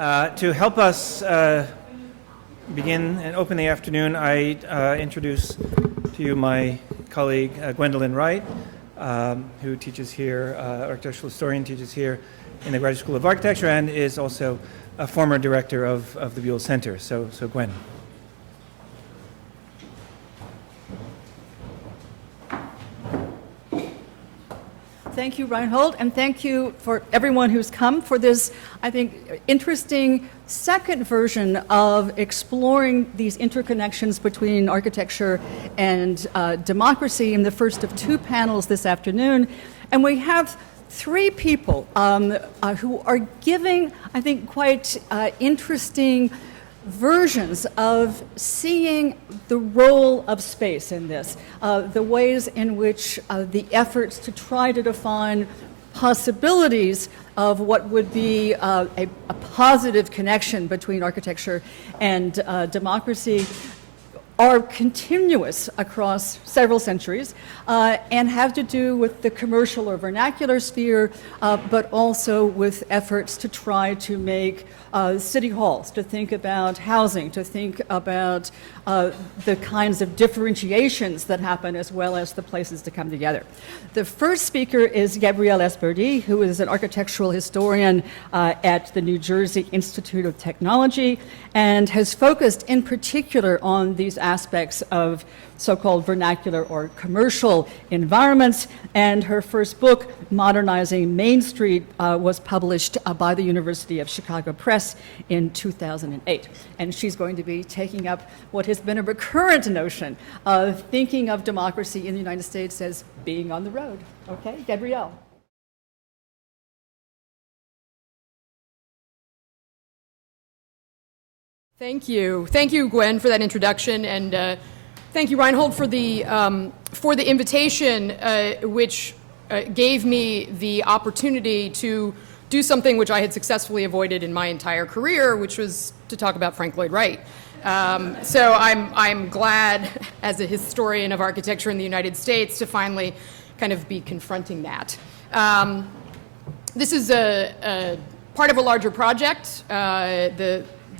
To help us begin and open the afternoon, I introduce to you my colleague Gwendolyn Wright, who teaches here, architectural historian, teaches here in the Graduate School of Architecture and is also a former director of the Buell Center. So Gwen. Thank you, Reinhold, and thank you for everyone who's come for this, I think, interesting second version of exploring these interconnections between architecture and democracy in the first of two panels this afternoon. And we have three people who are giving, I think, quite interesting versions of seeing the role of space in this, the ways in which the efforts to try to define possibilities of what would be a positive connection between architecture and democracy are continuous across several centuries and have to do with the commercial or vernacular sphere, but also with efforts to try to make city halls, to think about housing, to think about the kinds of differentiations that happen as well as the places to come together. The first speaker is Gabrielle Esperdy, who is an architectural historian at the New Jersey Institute of Technology and has focused in particular on these aspects of so-called vernacular or commercial environments. And her first book, Modernizing Main Street, was published by the University of Chicago Press in 2008. And she's going to be taking up what has been a recurrent notion of thinking of democracy in the United States as being on the road. Okay, Gabrielle. Thank you, Gwen, for that introduction, and thank you, Reinhold, for the invitation, which gave me the opportunity to do something which I had successfully avoided in my entire career, which was to talk about Frank Lloyd Wright. So I'm glad, as a historian of architecture in the United States, to finally kind of be confronting that. This is a part of a larger project.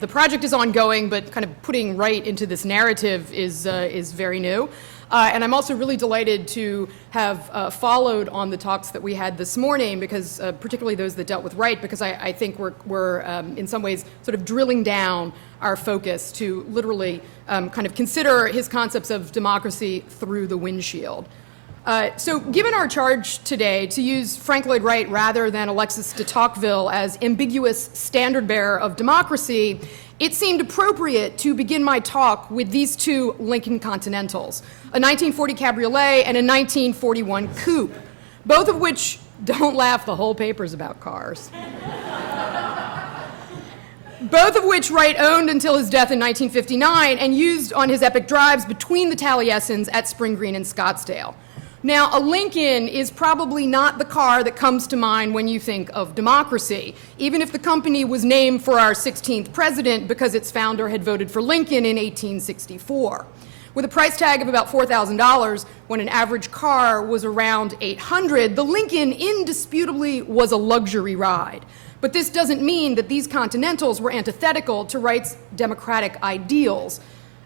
The project is ongoing, but kind of putting Wright into this narrative is very new. And I'm also really delighted to have followed on the talks that we had this morning, because particularly those that dealt with Wright, because I think we're in some ways sort of drilling down our focus to literally kind of consider his concepts of democracy through the windshield. So given our charge today to use Frank Lloyd Wright rather than Alexis de Tocqueville as ambiguous standard bearer of democracy, it seemed appropriate to begin my talk with these two Lincoln Continentals, a 1940 Cabriolet and a 1941 Coupe, both of which, don't laugh, the whole paper's about cars. Both of which Wright owned until his death in 1959 and used on his epic drives between the Taliesin's at Spring Green and Scottsdale. Now, a Lincoln is probably not the car that comes to mind when you think of democracy, even if the company was named for our 16th president because its founder had voted for Lincoln in 1864. With a price tag of about $4,000, when an average car was around $800, the Lincoln indisputably was a luxury ride. But this doesn't mean that these Continentals were antithetical to Wright's democratic ideals,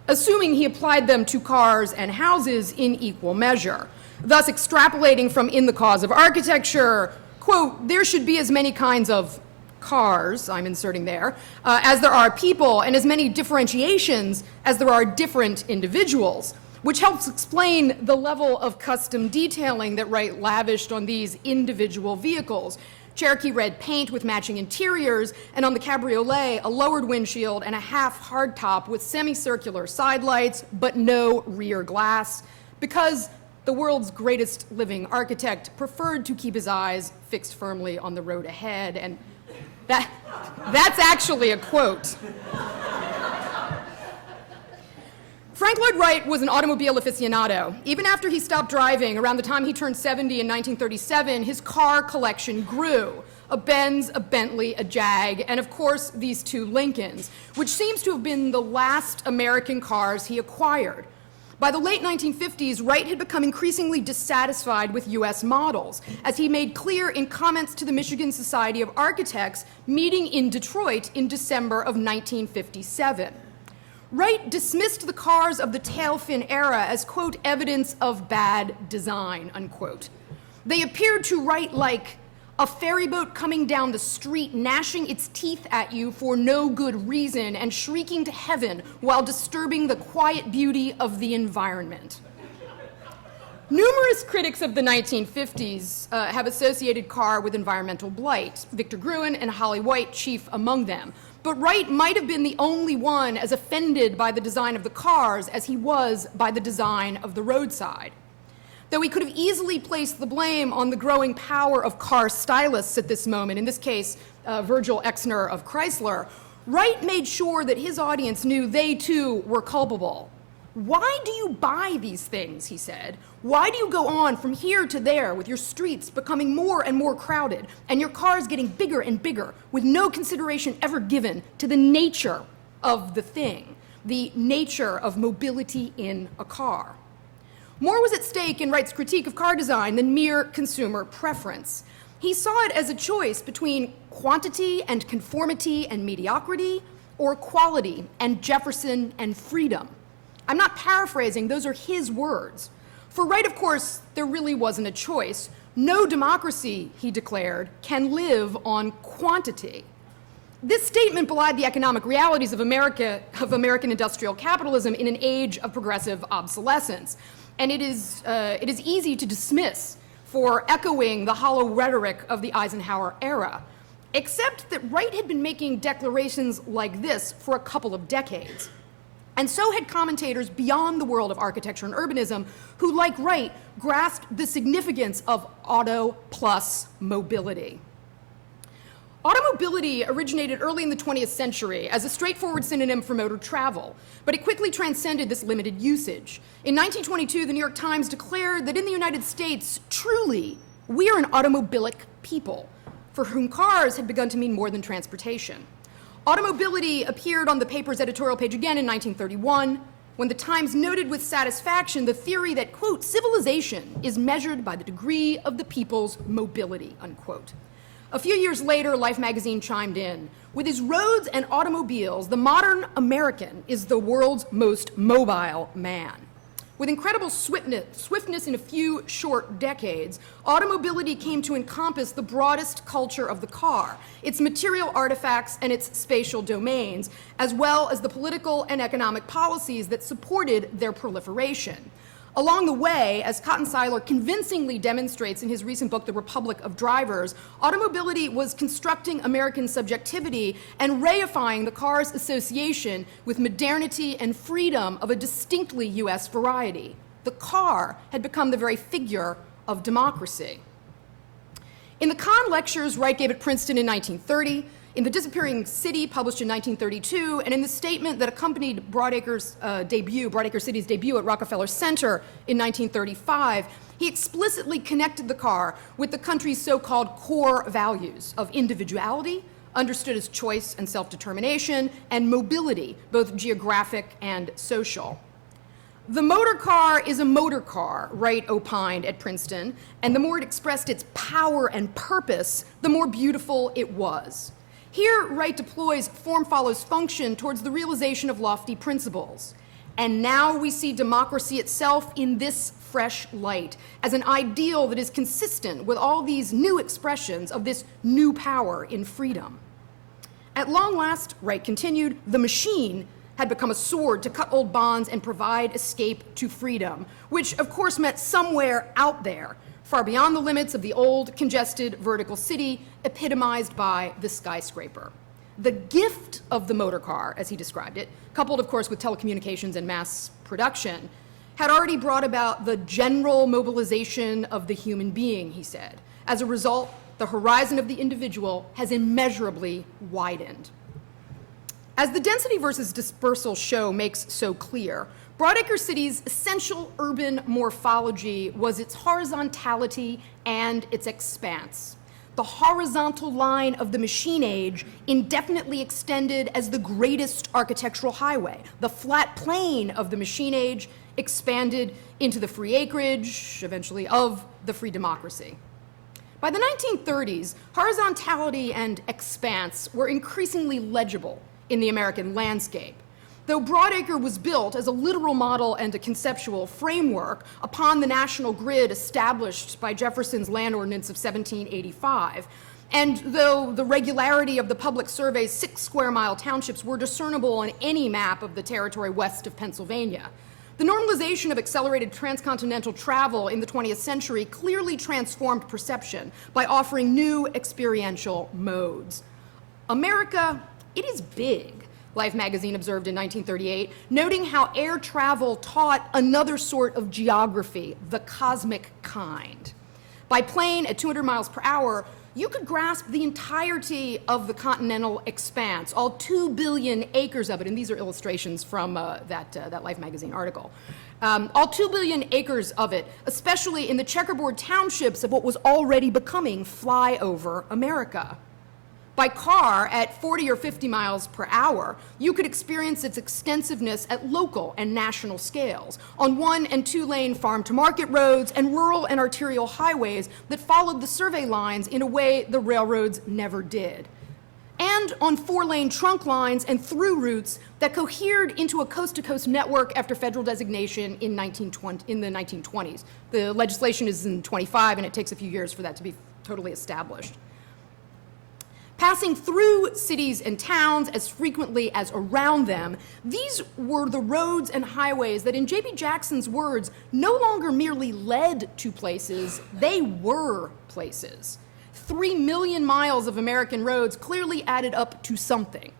assuming he applied them to cars and houses in equal measure. Thus extrapolating from In the Cause of Architecture, quote, there should be as many kinds of cars, I'm inserting there, as there are people, and as many differentiations as there are different individuals, which helps explain the level of custom detailing that Wright lavished on these individual vehicles. Cherokee red paint with matching interiors, and on the Cabriolet, a lowered windshield and a half hardtop with semicircular side lights, but no rear glass, because the world's greatest living architect preferred to keep his eyes fixed firmly on the road ahead, and that's actually a quote. Frank Lloyd Wright was an automobile aficionado. Even after he stopped driving, around the time he turned 70 in 1937, his car collection grew. A Benz, a Bentley, a Jag, and of course these two Lincolns, which seems to have been the last American cars he acquired. By the late 1950s, Wright had become increasingly dissatisfied with U.S. models, as he made clear in comments to the Michigan Society of Architects meeting in Detroit in December of 1957. Wright dismissed the cars of the tail fin era as, quote, evidence of bad design, unquote. They appeared to Wright like a ferry boat coming down the street, gnashing its teeth at you for no good reason and shrieking to heaven while disturbing the quiet beauty of the environment. Numerous critics of the 1950s have associated Carr with environmental blight, Victor Gruen and Holly White chief among them. But Wright might have been the only one as offended by the design of the cars as he was by the design of the roadside. Though he could have easily placed the blame on the growing power of car stylists at this moment, in this case, Virgil Exner of Chrysler, Wright made sure that his audience knew they too were culpable. Why do you buy these things, he said? Why do you go on from here to there with your streets becoming more and more crowded and your cars getting bigger and bigger with no consideration ever given to the nature of the thing, the nature of mobility in a car? More was at stake in Wright's critique of car design than mere consumer preference. He saw it as a choice between quantity and conformity and mediocrity, or quality and Jefferson and freedom. I'm not paraphrasing, those are his words. For Wright, of course, there really wasn't a choice. No democracy, he declared, can live on quantity. This statement belied the economic realities of American industrial capitalism in an age of progressive obsolescence. And it is easy to dismiss for echoing the hollow rhetoric of the Eisenhower era, except that Wright had been making declarations like this for a couple of decades. And so had commentators beyond the world of architecture and urbanism who, like Wright, grasped the significance of auto plus mobility. Automobility originated early in the 20th century as a straightforward synonym for motor travel, but it quickly transcended this limited usage. In 1922, the New York Times declared that in the United States, truly, we are an automobilic people, for whom cars had begun to mean more than transportation. Automobility appeared on the paper's editorial page again in 1931, when the Times noted with satisfaction the theory that, quote, civilization is measured by the degree of the people's mobility, unquote. A few years later, Life magazine chimed in. With his roads and automobiles, the modern American is the world's most mobile man. With incredible swiftness in a few short decades, automobility came to encompass the broadest culture of the car, its material artifacts and its spatial domains, as well as the political and economic policies that supported their proliferation. Along the way, as Cotton Seiler convincingly demonstrates in his recent book, The Republic of Drivers, automobility was constructing American subjectivity and reifying the car's association with modernity and freedom of a distinctly U.S. variety. The car had become the very figure of democracy. In the Kahn lectures Wright gave at Princeton in 1930, in The Disappearing City, published in 1932, and in the statement that accompanied Broadacre City's debut at Rockefeller Center in 1935, he explicitly connected the car with the country's so-called core values of individuality, understood as choice and self-determination, and mobility, both geographic and social. The motor car is a motor car, Wright opined at Princeton, and the more it expressed its power and purpose, the more beautiful it was. Here, Wright deploys form follows function towards the realization of lofty principles. And now we see democracy itself in this fresh light, as an ideal that is consistent with all these new expressions of this new power in freedom. At long last, Wright continued, the machine had become a sword to cut old bonds and provide escape to freedom, which of course meant somewhere out there, far beyond the limits of the old, congested, vertical city, epitomized by the skyscraper. The gift of the motor car, as he described it, coupled, of course, with telecommunications and mass production, had already brought about the general mobilization of the human being, he said. As a result, the horizon of the individual has immeasurably widened. As the density versus dispersal show makes so clear, Broadacre City's essential urban morphology was its horizontality and its expanse. The horizontal line of the machine age indefinitely extended as the greatest architectural highway. The flat plane of the machine age expanded into the free acreage, eventually of the free democracy. By the 1930s, horizontality and expanse were increasingly legible in the American landscape. Though Broadacre was built as a literal model and a conceptual framework upon the national grid established by Jefferson's Land Ordinance of 1785, and though the regularity of the public survey's 6 square-mile townships were discernible on any map of the territory west of Pennsylvania, the normalization of accelerated transcontinental travel in the 20th century clearly transformed perception by offering new experiential modes. America, it is big, Life magazine observed in 1938, noting how air travel taught another sort of geography, the cosmic kind. By plane at 200 miles per hour, you could grasp the entirety of the continental expanse, all 2 billion acres of it, and these are illustrations from that Life magazine article. All 2 billion acres of it, especially in the checkerboard townships of what was already becoming flyover America. By car, at 40 or 50 miles per hour, you could experience its extensiveness at local and national scales, on 1- and 2-lane farm-to-market roads and rural and arterial highways that followed the survey lines in a way the railroads never did, and on 4-lane trunk lines and through routes that cohered into a coast-to-coast network after federal designation in the 1920s. The legislation is in 25, and it takes a few years for that to be totally established. Passing through cities and towns as frequently as around them, these were the roads and highways that, in J.B. Jackson's words, no longer merely led to places, they were places. 3 million miles of American roads clearly added up to something: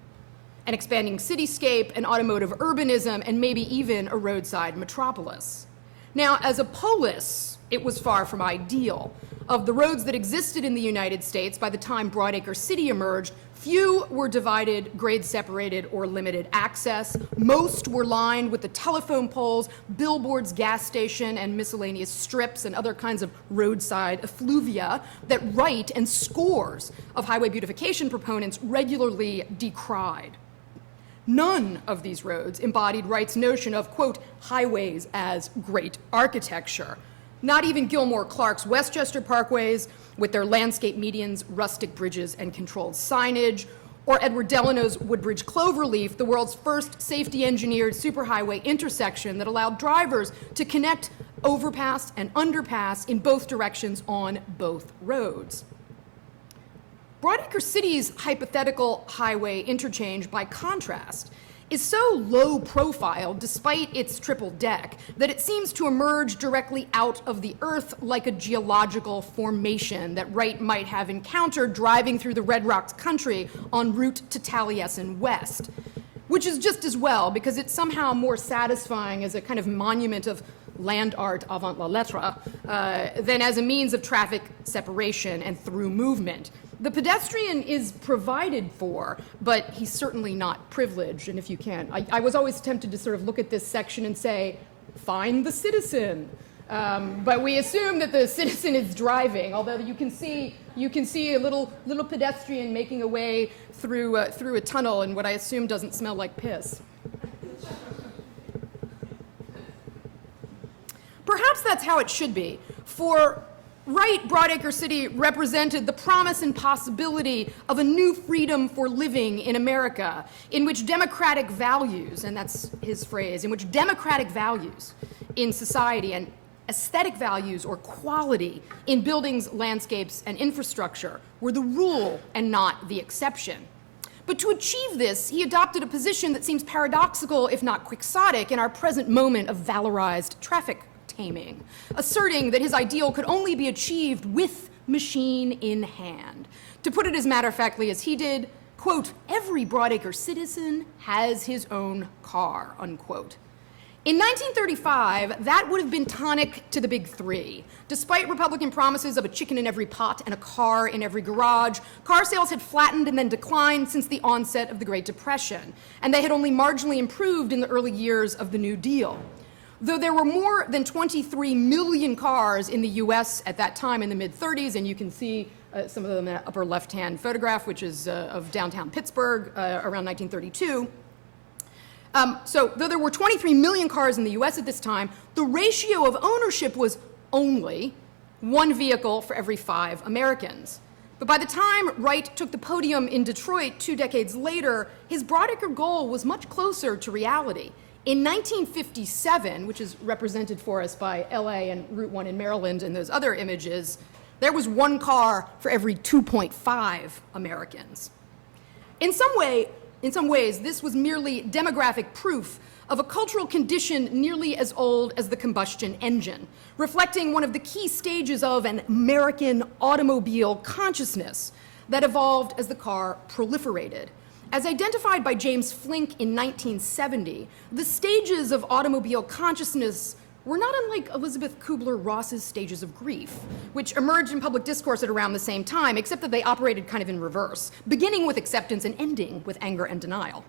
an expanding cityscape, an automotive urbanism, and maybe even a roadside metropolis. Now, as a polis, it was far from ideal. Of the roads that existed in the United States by the time Broadacre City emerged, few were divided, grade-separated, or limited access. Most were lined with the telephone poles, billboards, gas station, and miscellaneous strips and other kinds of roadside effluvia that Wright and scores of highway beautification proponents regularly decried. None of these roads embodied Wright's notion of, quote, highways as great architecture. Not even Gilmore Clark's Westchester Parkways, with their landscape medians, rustic bridges, and controlled signage, or Edward Delano's Woodbridge Cloverleaf, the world's first safety-engineered superhighway intersection that allowed drivers to connect overpass and underpass in both directions on both roads. Broadacre City's hypothetical highway interchange, by contrast, is so low profile, despite its triple deck, that it seems to emerge directly out of the earth like a geological formation that Wright might have encountered driving through the Red Rocks country en route to Taliesin West, which is just as well, because it's somehow more satisfying as a kind of monument of land art avant la lettre than as a means of traffic separation and through movement. The pedestrian is provided for, but he's certainly not privileged. And if you can, I was always tempted to sort of look at this section and say, find the citizen. But we assume that the citizen is driving, although you can see a little pedestrian making a way through a tunnel in what I assume doesn't smell like piss. Perhaps that's how it should be. For Wright, Broadacre City represented the promise and possibility of a new freedom for living in America, in which democratic values, and that's his phrase, in which democratic values in society and aesthetic values or quality in buildings, landscapes, and infrastructure were the rule and not the exception. But to achieve this, he adopted a position that seems paradoxical, if not quixotic, in our present moment of valorized traffic taming, asserting that his ideal could only be achieved with machine in hand. To put it as matter-of-factly as he did, quote, every Broadacre citizen has his own car, unquote. In 1935, that would have been tonic to the big three. Despite Republican promises of a chicken in every pot and a car in every garage, car sales had flattened and then declined since the onset of the Great Depression, and they had only marginally improved in the early years of the New Deal. Though there were more than 23 million cars in the U.S. at that time in the mid-30s, and you can see some of them in that upper left-hand photograph, which is of downtown Pittsburgh around 1932, So though there were 23 million cars in the US at this time, the ratio of ownership was only one vehicle for every 5 Americans. But by the time Wright took the podium in Detroit 2 decades later, his broad-acre goal was much closer to reality. In 1957, which is represented for us by LA and Route 1 in Maryland and those other images, there was one car for every 2.5 Americans. In some ways, this was merely demographic proof of a cultural condition nearly as old as the combustion engine, reflecting one of the key stages of an American automobile consciousness that evolved as the car proliferated. As identified by James Flink in 1970, the stages of automobile consciousness were not unlike Elizabeth Kubler-Ross's stages of grief, which emerged in public discourse at around the same time, except that they operated kind of in reverse, beginning with acceptance and ending with anger and denial.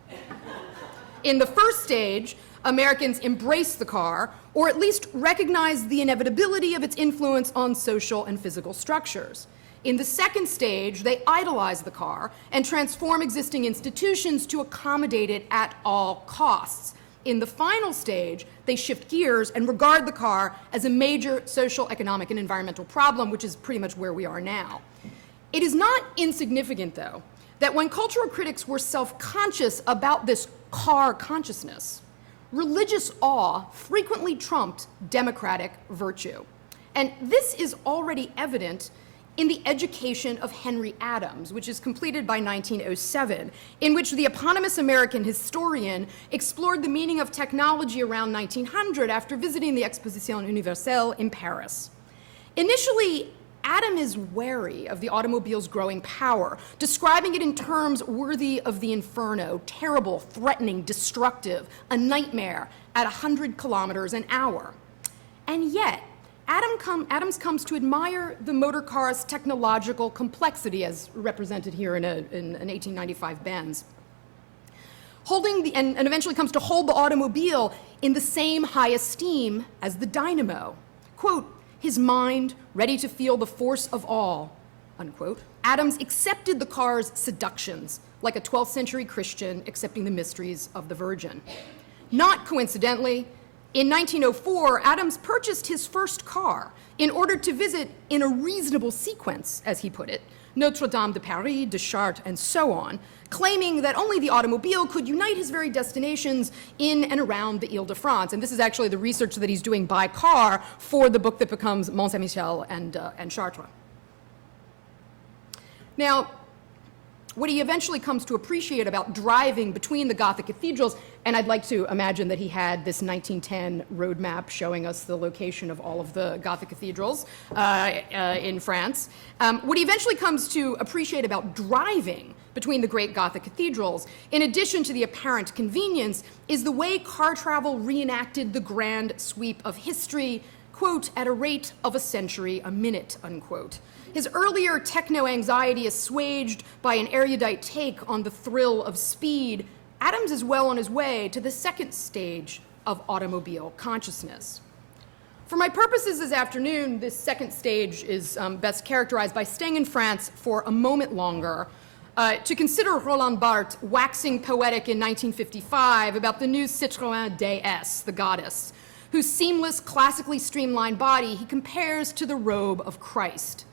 In the first stage, Americans embraced the car, or at least recognized the inevitability of its influence on social and physical structures. In the second stage, they idolize the car and transform existing institutions to accommodate it at all costs. In the final stage, they shift gears and regard the car as a major social, economic, and environmental problem, which is pretty much where we are now. It is not insignificant, though, that when cultural critics were self-conscious about this car consciousness, religious awe frequently trumped democratic virtue. And this is already evident in the Education of Henry Adams, which is completed by 1907, in which the eponymous American historian explored the meaning of technology around 1900 after visiting the Exposition Universelle in Paris. Initially, Adam is wary of the automobile's growing power, describing it in terms worthy of the inferno, terrible, threatening, destructive, a nightmare at 100 kilometers an hour. And yet, Adams comes to admire the motor car's technological complexity, as represented here in an 1895 Benz, and eventually comes to hold the automobile in the same high esteem as the dynamo. Quote, his mind ready to feel the force of all, unquote. Adams accepted the car's seductions, like a 12th century Christian accepting the mysteries of the Virgin. Not coincidentally, in 1904, Adams purchased his first car in order to visit in a reasonable sequence, as he put it, Notre Dame de Paris, de Chartres, and so on, claiming that only the automobile could unite his very destinations in and around the Ile-de-France. And this is actually the research that he's doing by car for the book that becomes Mont Saint-Michel and Chartres. Now, what he eventually comes to appreciate about driving between the Gothic cathedrals, and I'd like to imagine that he had this 1910 roadmap showing us the location of all of the Gothic cathedrals in France. What he eventually comes to appreciate about driving between the great Gothic cathedrals, in addition to the apparent convenience, is the way car travel reenacted the grand sweep of history, quote, at a rate of a century a minute, unquote. His earlier techno-anxiety assuaged by an erudite take on the thrill of speed, Adams is well on his way to the second stage of automobile consciousness. For my purposes this afternoon, this second stage is best characterized by staying in France for a moment longer to consider Roland Barthes waxing poetic in 1955 about the new Citroën DS, the goddess, whose seamless, classically streamlined body he compares to the robe of Christ.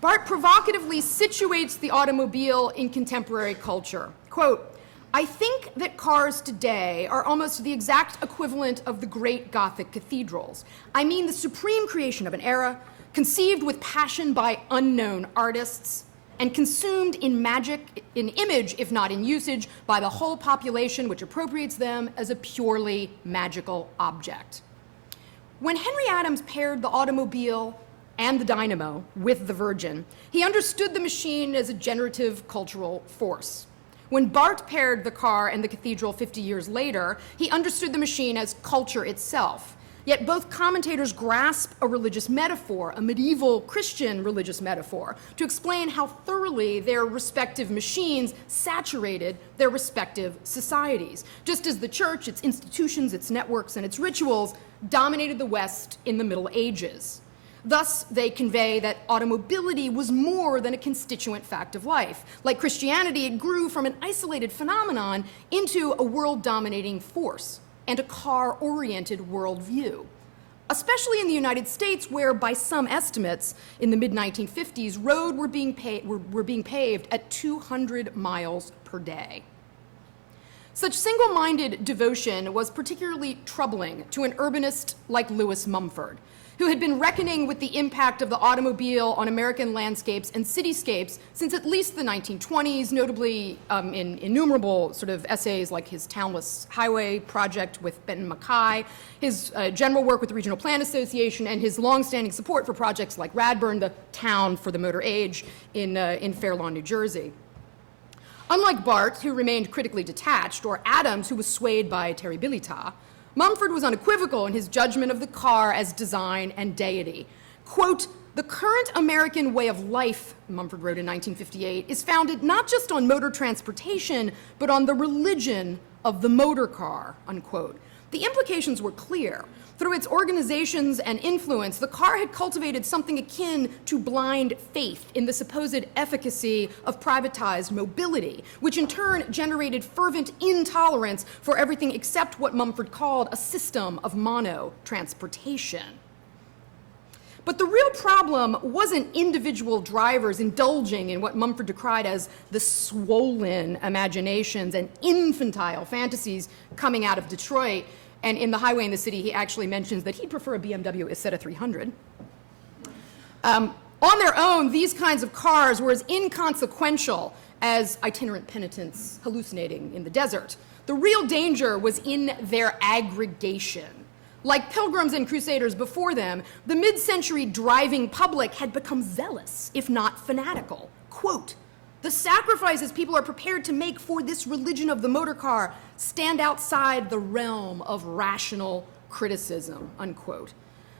Barthes provocatively situates the automobile in contemporary culture. Quote, I think that cars today are almost the exact equivalent of the great Gothic cathedrals. I mean the supreme creation of an era, conceived with passion by unknown artists, and consumed in magic, in image, if not in usage, by the whole population, which appropriates them as a purely magical object. When Henry Adams paired the automobile and the dynamo with the Virgin, he understood the machine as a generative cultural force. When Barthes paired the car and the cathedral 50 years later, he understood the machine as culture itself. Yet both commentators grasp a religious metaphor, a medieval Christian religious metaphor, to explain how thoroughly their respective machines saturated their respective societies, just as the church, its institutions, its networks, and its rituals dominated the West in the Middle Ages. Thus, they convey that automobility was more than a constituent fact of life. Like Christianity, it grew from an isolated phenomenon into a world-dominating force and a car-oriented worldview. Especially in the United States, where by some estimates in the mid-1950s, roads were being paved at 200 miles per day. Such single-minded devotion was particularly troubling to an urbanist like Lewis Mumford, who had been reckoning with the impact of the automobile on American landscapes and cityscapes since at least the 1920s, notably in innumerable sort of essays like his Townless Highway project with Benton Mackay, his general work with the Regional Plan Association, and his longstanding support for projects like Radburn, the town for the motor age in Fair Lawn, New Jersey. Unlike Barth, who remained critically detached, or Adams, who was swayed by terribilità, Mumford was unequivocal in his judgment of the car as design and deity. Quote, "The current American way of life," Mumford wrote in 1958, "is founded not just on motor transportation, but on the religion of the motor car," unquote. The implications were clear. Through its organizations and influence, the car had cultivated something akin to blind faith in the supposed efficacy of privatized mobility, which in turn generated fervent intolerance for everything except what Mumford called a system of mono-transportation. But the real problem wasn't individual drivers indulging in what Mumford decried as the swollen imaginations and infantile fantasies coming out of Detroit. And in The Highway and the City, he actually mentions that he'd prefer a BMW Isetta 300. On their own, these kinds of cars were as inconsequential as itinerant penitents hallucinating in the desert. The real danger was in their aggregation. Like pilgrims and crusaders before them, the mid-century driving public had become zealous, if not fanatical. Quote, "The sacrifices people are prepared to make for this religion of the motor car stand outside the realm of rational criticism," unquote.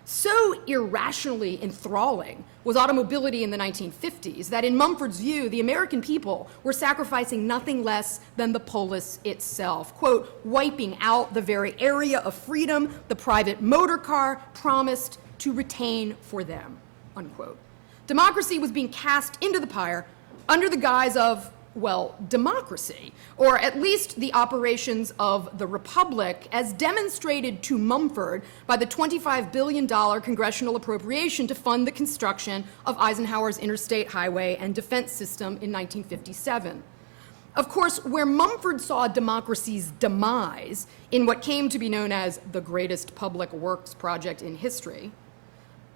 So irrationally enthralling was automobility in the 1950s that in Mumford's view, the American people were sacrificing nothing less than the polis itself, quote, "wiping out the very area of freedom the private motor car promised to retain for them," unquote. Democracy was being cast into the pyre under the guise of, well, democracy, or at least the operations of the Republic, as demonstrated to Mumford by the $25 billion congressional appropriation to fund the construction of Eisenhower's interstate highway and defense system in 1957. Of course, where Mumford saw democracy's demise in what came to be known as the greatest public works project in history,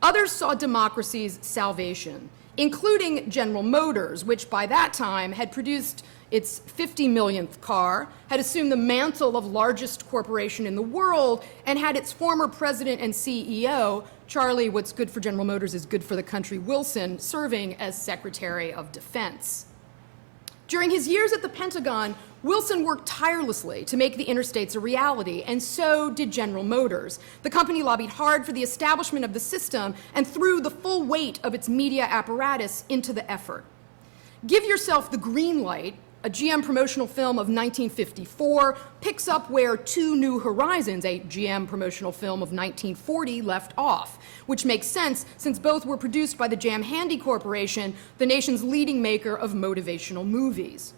others saw democracy's salvation, including General Motors, which by that time had produced its 50 millionth car, had assumed the mantle of largest corporation in the world, and had its former president and CEO, Charlie, what's good for General Motors is good for the country, Wilson, serving as Secretary of Defense. During his years at the Pentagon, Wilson worked tirelessly to make the interstates a reality, and so did General Motors. The company lobbied hard for the establishment of the system and threw the full weight of its media apparatus into the effort. Give Yourself the Green Light, a GM promotional film of 1954, picks up where Two New Horizons, a GM promotional film of 1940, left off, which makes sense since both were produced by the Jam Handy Corporation, the nation's leading maker of motivational movies.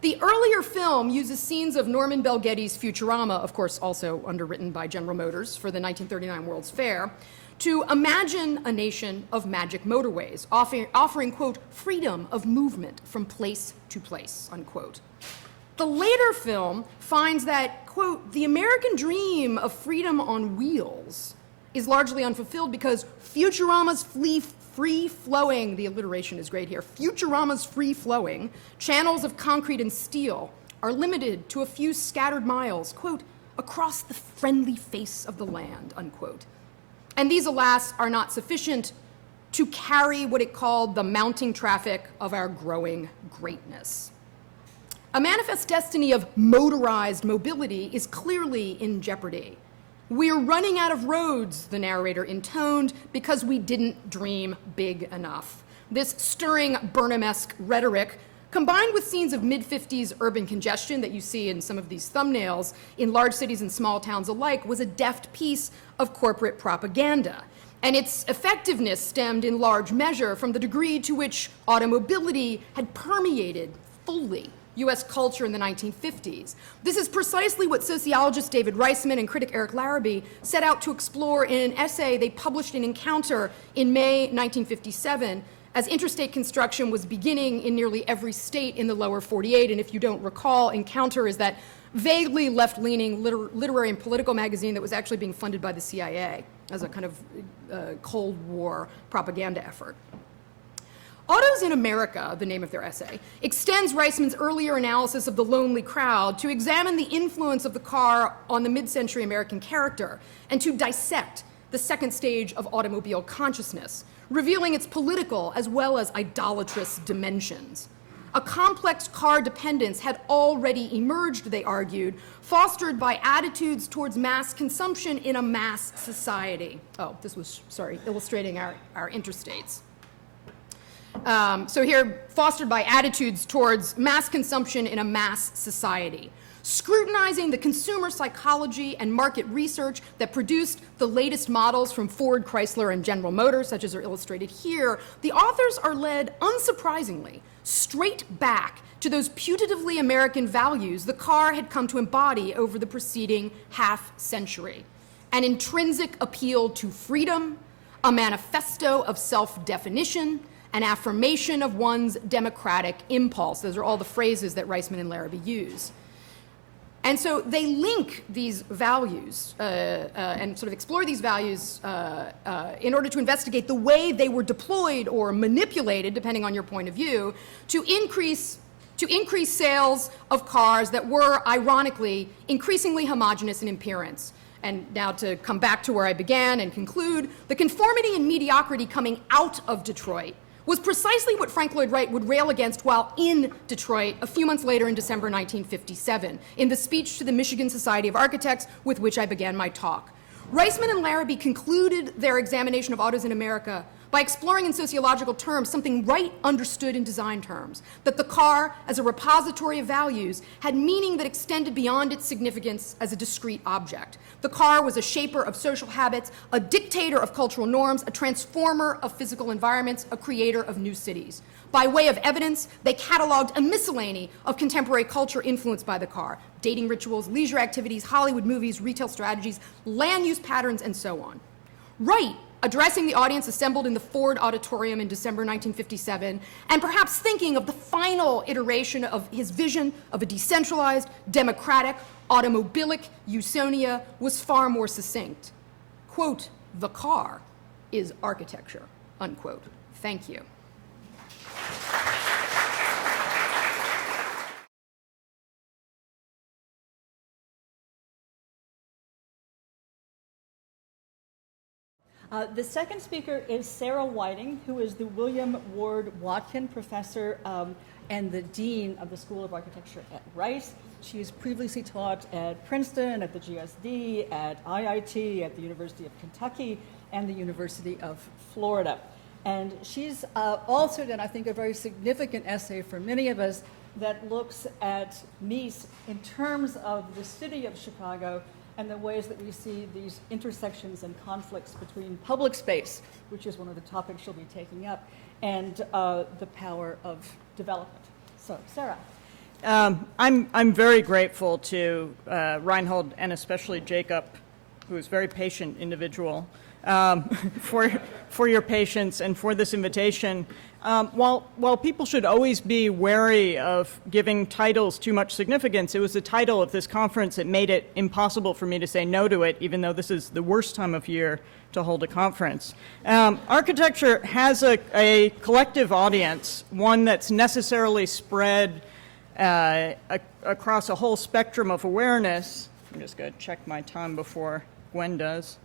The earlier film uses scenes of Norman Bel Geddes' Futurama, of course also underwritten by General Motors for the 1939 World's Fair, to imagine a nation of magic motorways, offering, quote, "freedom of movement from place to place," unquote. The later film finds that, quote, "the American dream of freedom on wheels is largely unfulfilled because Futurama's free-flowing," the alliteration is great here, "Futurama's free-flowing channels of concrete and steel are limited to a few scattered miles, quote, across the friendly face of the land," unquote. And these, alas, are not sufficient to carry what it called the mounting traffic of our growing greatness. A manifest destiny of motorized mobility is clearly in jeopardy. "We're running out of roads," the narrator intoned, "because we didn't dream big enough." This stirring Burnham-esque rhetoric, combined with scenes of mid-50s urban congestion that you see in some of these thumbnails in large cities and small towns alike, was a deft piece of corporate propaganda. And its effectiveness stemmed in large measure from the degree to which automobility had permeated fully U.S. culture in the 1950s. This is precisely what sociologist David Reisman and critic Eric Larrabee set out to explore in an essay they published in Encounter in May 1957, as interstate construction was beginning in nearly every state in the lower 48. And if you don't recall, Encounter is that vaguely left-leaning literary and political magazine that was actually being funded by the CIA as a kind of Cold War propaganda effort. Autos in America, the name of their essay, extends Reisman's earlier analysis of the lonely crowd to examine the influence of the car on the mid-century American character and to dissect the second stage of automobile consciousness, revealing its political as well as idolatrous dimensions. A complex car dependence had already emerged, they argued, fostered by attitudes towards mass consumption in a mass society. Oh, this was, illustrating our interstates. So here, fostered by attitudes towards mass consumption in a mass society. Scrutinizing the consumer psychology and market research that produced the latest models from Ford, Chrysler, and General Motors, such as are illustrated here, the authors are led, unsurprisingly, straight back to those putatively American values the car had come to embody over the preceding half-century. An intrinsic appeal to freedom, a manifesto of self-definition, an affirmation of one's democratic impulse. Those are all the phrases that Reisman and Larrabee use. And so they link these values and sort of explore these values in order to investigate the way they were deployed or manipulated, depending on your point of view, to increase sales of cars that were, ironically, increasingly homogeneous in appearance. And now to come back to where I began and conclude, the conformity and mediocrity coming out of Detroit was precisely what Frank Lloyd Wright would rail against while in Detroit a few months later in December 1957, in the speech to the Michigan Society of Architects with which I began my talk. Reisman and Larrabee concluded their examination of autos in America by exploring in sociological terms something Wright understood in design terms, that the car, as a repository of values, had meaning that extended beyond its significance as a discrete object. The car was a shaper of social habits, a dictator of cultural norms, a transformer of physical environments, a creator of new cities. By way of evidence, they cataloged a miscellany of contemporary culture influenced by the car: dating rituals, leisure activities, Hollywood movies, retail strategies, land use patterns, and so on. Wright, addressing the audience assembled in the Ford Auditorium in December 1957, and perhaps thinking of the final iteration of his vision of a decentralized, democratic, automobilic Usonia, was far more succinct. Quote, "The car is architecture," unquote. Thank you. The second speaker is Sarah Whiting, who is the William Ward Watkin Professor and the Dean of the School of Architecture at Rice. She has previously taught at Princeton, at the GSD, at IIT, at the University of Kentucky, and the University of Florida. And she's also done, I think, a very significant essay for many of us that looks at Mies in terms of the city of Chicago and the ways that we see these intersections and conflicts between public space, which is one of the topics she'll be taking up, and the power of development. So, Sarah. I'm very grateful to Reinhold and especially Jacob, who is a very patient individual, for your patience and for this invitation. While people should always be wary of giving titles too much significance, it was the title of this conference that made it impossible for me to say no to it, even though this is the worst time of year to hold a conference. Architecture has a collective audience, one that's necessarily spread across a whole spectrum of awareness. I'm just going to check my time before Gwen does.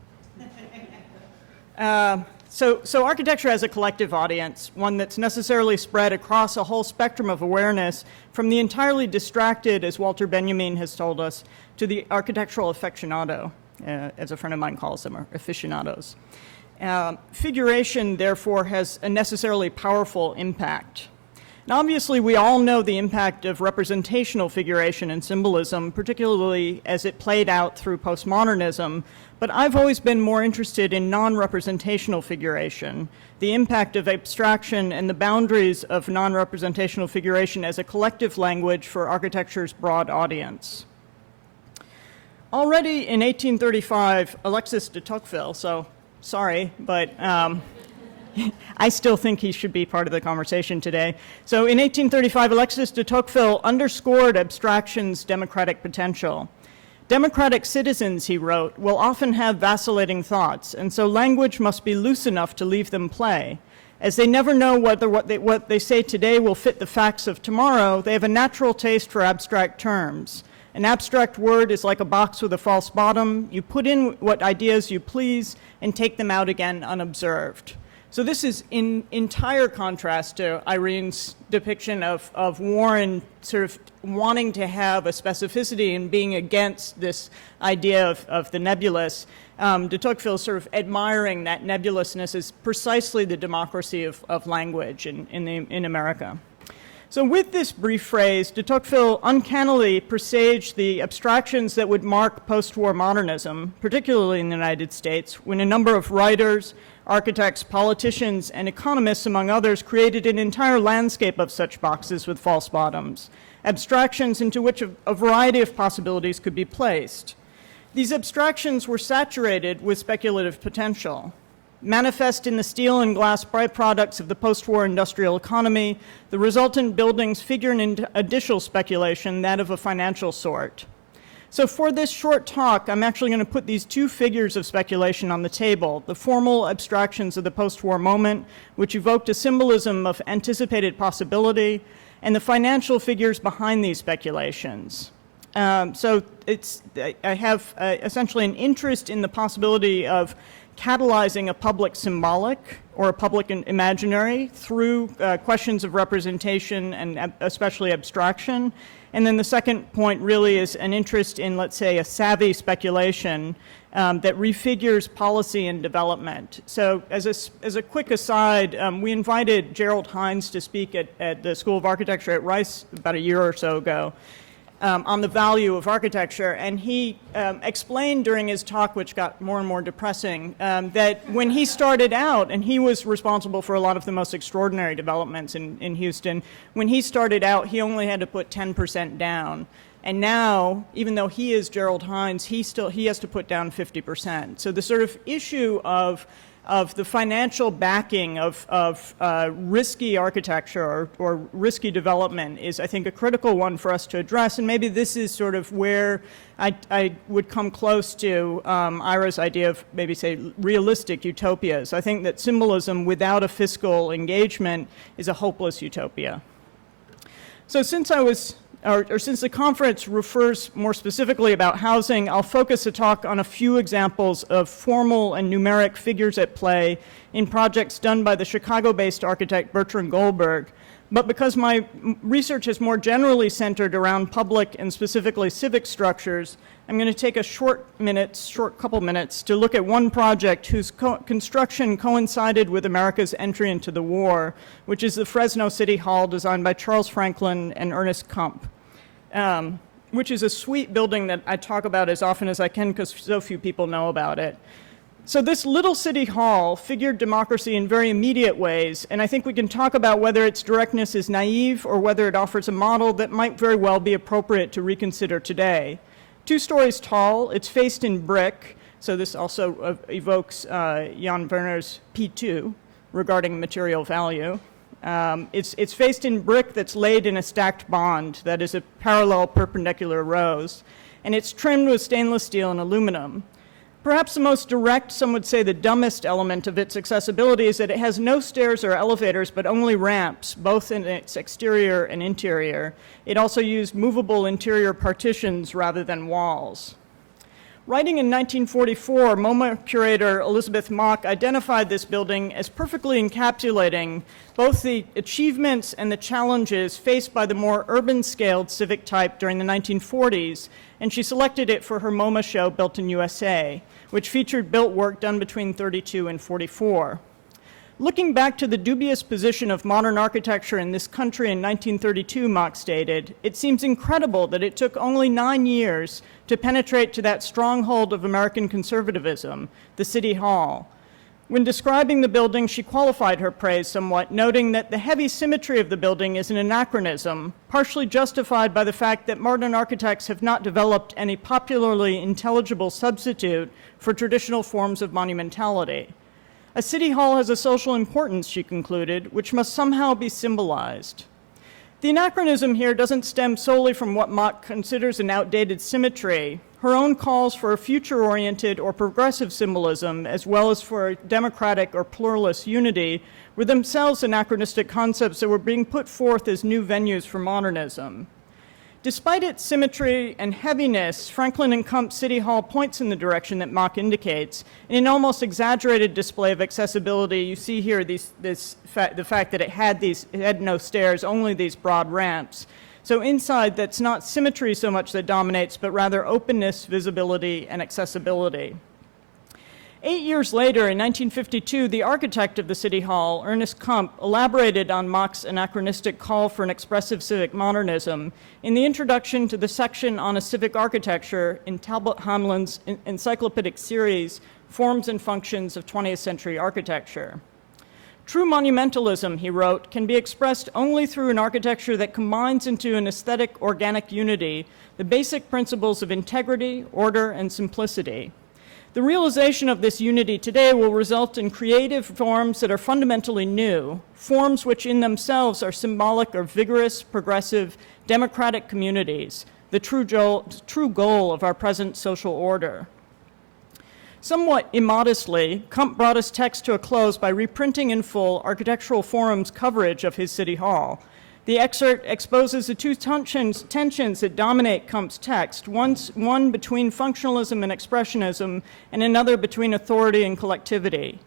So architecture has a collective audience, one that's necessarily spread across a whole spectrum of awareness, from the entirely distracted, as Walter Benjamin has told us, to the architectural aficionado, as a friend of mine calls them, or aficionados. Figuration, therefore, has a necessarily powerful impact. And obviously, we all know the impact of representational figuration and symbolism, particularly as it played out through postmodernism, but I've always been more interested in non-representational figuration, the impact of abstraction and the boundaries of non-representational figuration as a collective language for architecture's broad audience. Already in 1835, Alexis de Tocqueville, so sorry, but I still think he should be part of the conversation today. So in 1835, Alexis de Tocqueville underscored abstraction's democratic potential. Democratic citizens, he wrote, will often have vacillating thoughts, and so language must be loose enough to leave them play. As they never know whether what they say today will fit the facts of tomorrow, they have a natural taste for abstract terms. An abstract word is like a box with a false bottom. You put in what ideas you please and take them out again unobserved. So this is in entire contrast to Irene's depiction of Warren sort of wanting to have a specificity and being against this idea of the nebulous. De Tocqueville sort of admiring that nebulousness as precisely the democracy of language in America. So with this brief phrase, de Tocqueville uncannily presaged the abstractions that would mark post-war modernism, particularly in the United States, when a number of writers, architects, politicians, and economists, among others, created an entire landscape of such boxes with false bottoms, abstractions into which a variety of possibilities could be placed. These abstractions were saturated with speculative potential. Manifest in the steel and glass byproducts of the post-war industrial economy, the resultant buildings figure an additional speculation, that of a financial sort. So for this short talk, I'm actually going to put these two figures of speculation on the table, the formal abstractions of the post-war moment, which evoked a symbolism of anticipated possibility, and the financial figures behind these speculations. So I have essentially an interest in the possibility of catalyzing a public symbolic or a public imaginary through questions of representation and especially abstraction. And then the second point really is an interest in, let's say, a savvy speculation that refigures policy and development. So as a quick aside, we invited Gerald Hines to speak at the School of Architecture at Rice about a year or so ago. On the value of architecture, and he explained during his talk, which got more and more depressing, that when he started out, and he was responsible for a lot of the most extraordinary developments in Houston, when he started out, he only had to put 10% down. And now, even though he is Gerald Hines, he has to put down 50%. So the sort of issue of the financial backing of risky architecture or risky development is, I think, a critical one for us to address. And maybe this is sort of where I would come close to Ira's idea of maybe, say, realistic utopias. I think that symbolism without a fiscal engagement is a hopeless utopia. So since since the conference refers more specifically about housing, I'll focus the talk on a few examples of formal and numeric figures at play in projects done by the Chicago-based architect Bertrand Goldberg. But because my research is more generally centered around public and specifically civic structures, I'm going to take a short couple minutes to look at one project whose construction coincided with America's entry into the war, which is the Fresno City Hall designed by Charles Franklin and Ernest Kump. Which is a sweet building that I talk about as often as I can because so few people know about it. So this little city hall figured democracy in very immediate ways, and I think we can talk about whether its directness is naive or whether it offers a model that might very well be appropriate to reconsider today. 2 stories tall, it's faced in brick, so this also evokes Jan-Werner's P2 regarding material value. It's faced in brick that's laid in a stacked bond that is a parallel perpendicular rows, and it's trimmed with stainless steel and aluminum. Perhaps the most direct, some would say the dumbest element of its accessibility is that it has no stairs or elevators, but only ramps, both in its exterior and interior. It also used movable interior partitions rather than walls. Writing in 1944, MoMA curator Elizabeth Mock identified this building as perfectly encapsulating both the achievements and the challenges faced by the more urban-scaled civic type during the 1940s, and she selected it for her MoMA show, Built in USA, which featured built work done between 32 and 44. Looking back to the dubious position of modern architecture in this country in 1932, Mach stated, it seems incredible that it took only 9 years to penetrate to that stronghold of American conservatism, the City Hall. When describing the building, she qualified her praise somewhat, noting that the heavy symmetry of the building is an anachronism, partially justified by the fact that modern architects have not developed any popularly intelligible substitute for traditional forms of monumentality. A city hall has a social importance, she concluded, which must somehow be symbolized. The anachronism here doesn't stem solely from what Mach considers an outdated symmetry. Her own calls for a future-oriented or progressive symbolism, as well as for a democratic or pluralist unity, were themselves anachronistic concepts that were being put forth as new venues for modernism. Despite its symmetry and heaviness, Franklin and Cump's City Hall points in the direction that Mach indicates. In an almost exaggerated display of accessibility, you see here the fact that it had no stairs, only these broad ramps. So inside, that's not symmetry so much that dominates, but rather openness, visibility, and accessibility. 8 years later, in 1952, the architect of the City Hall, Ernest Kump, elaborated on Mach's anachronistic call for an expressive civic modernism in the introduction to the section on a civic architecture in Talbot Hamlin's encyclopedic series, Forms and Functions of 20th Century Architecture. True monumentalism, he wrote, can be expressed only through an architecture that combines into an aesthetic organic unity the basic principles of integrity, order, and simplicity. The realization of this unity today will result in creative forms that are fundamentally new, forms which in themselves are symbolic of vigorous, progressive, democratic communities, the true goal of our present social order. Somewhat immodestly, Kump brought his text to a close by reprinting in full Architectural Forum's coverage of his City Hall. The excerpt exposes the two tensions that dominate Kump's text, one between functionalism and expressionism, and another between authority and collectivity.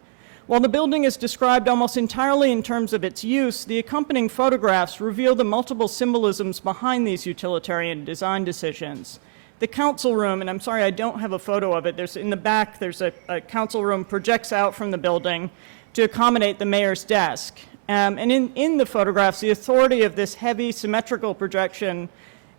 While the building is described almost entirely in terms of its use, the accompanying photographs reveal the multiple symbolisms behind these utilitarian design decisions. The council room, and I'm sorry I don't have a photo of it, in the back there's a council room projects out from the building to accommodate the mayor's desk. And in the photographs, the authority of this heavy symmetrical projection,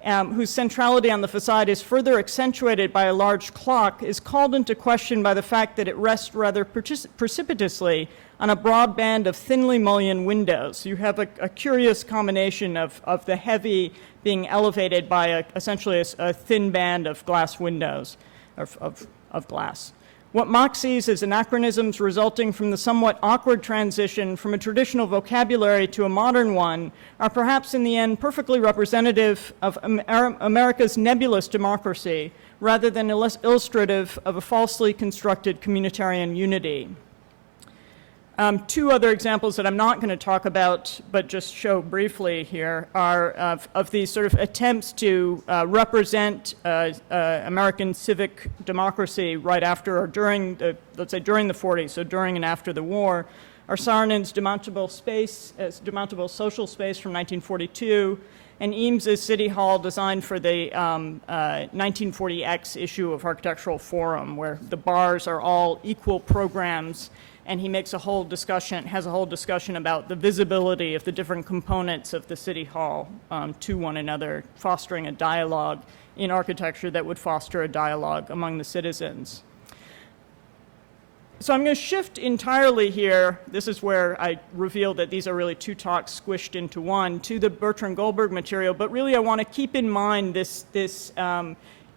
whose centrality on the facade is further accentuated by a large clock, is called into question by the fact that it rests rather precipitously on a broad band of thinly mullioned windows. You have a curious combination of the heavy being elevated by essentially a thin band of glass windows, of glass. What Mach sees as anachronisms resulting from the somewhat awkward transition from a traditional vocabulary to a modern one are perhaps in the end perfectly representative of America's nebulous democracy rather than illustrative of a falsely constructed communitarian unity. Two other examples that I'm not going to talk about, but just show briefly here, are of these sort of attempts to represent American civic democracy right after or during, let's say during the 40s, so during and after the war, are Saarinen's demountable social space from 1942, and Eames's City Hall designed for the 1940X issue of Architectural Forum, where the bars are all equal programs, and he has a whole discussion about the visibility of the different components of the City Hall to one another, fostering a dialogue in architecture that would foster a dialogue among the citizens. So I'm going to shift entirely here. This is where I reveal that these are really two talks squished into one, to the Bertrand Goldberg material, but really I want to keep in mind this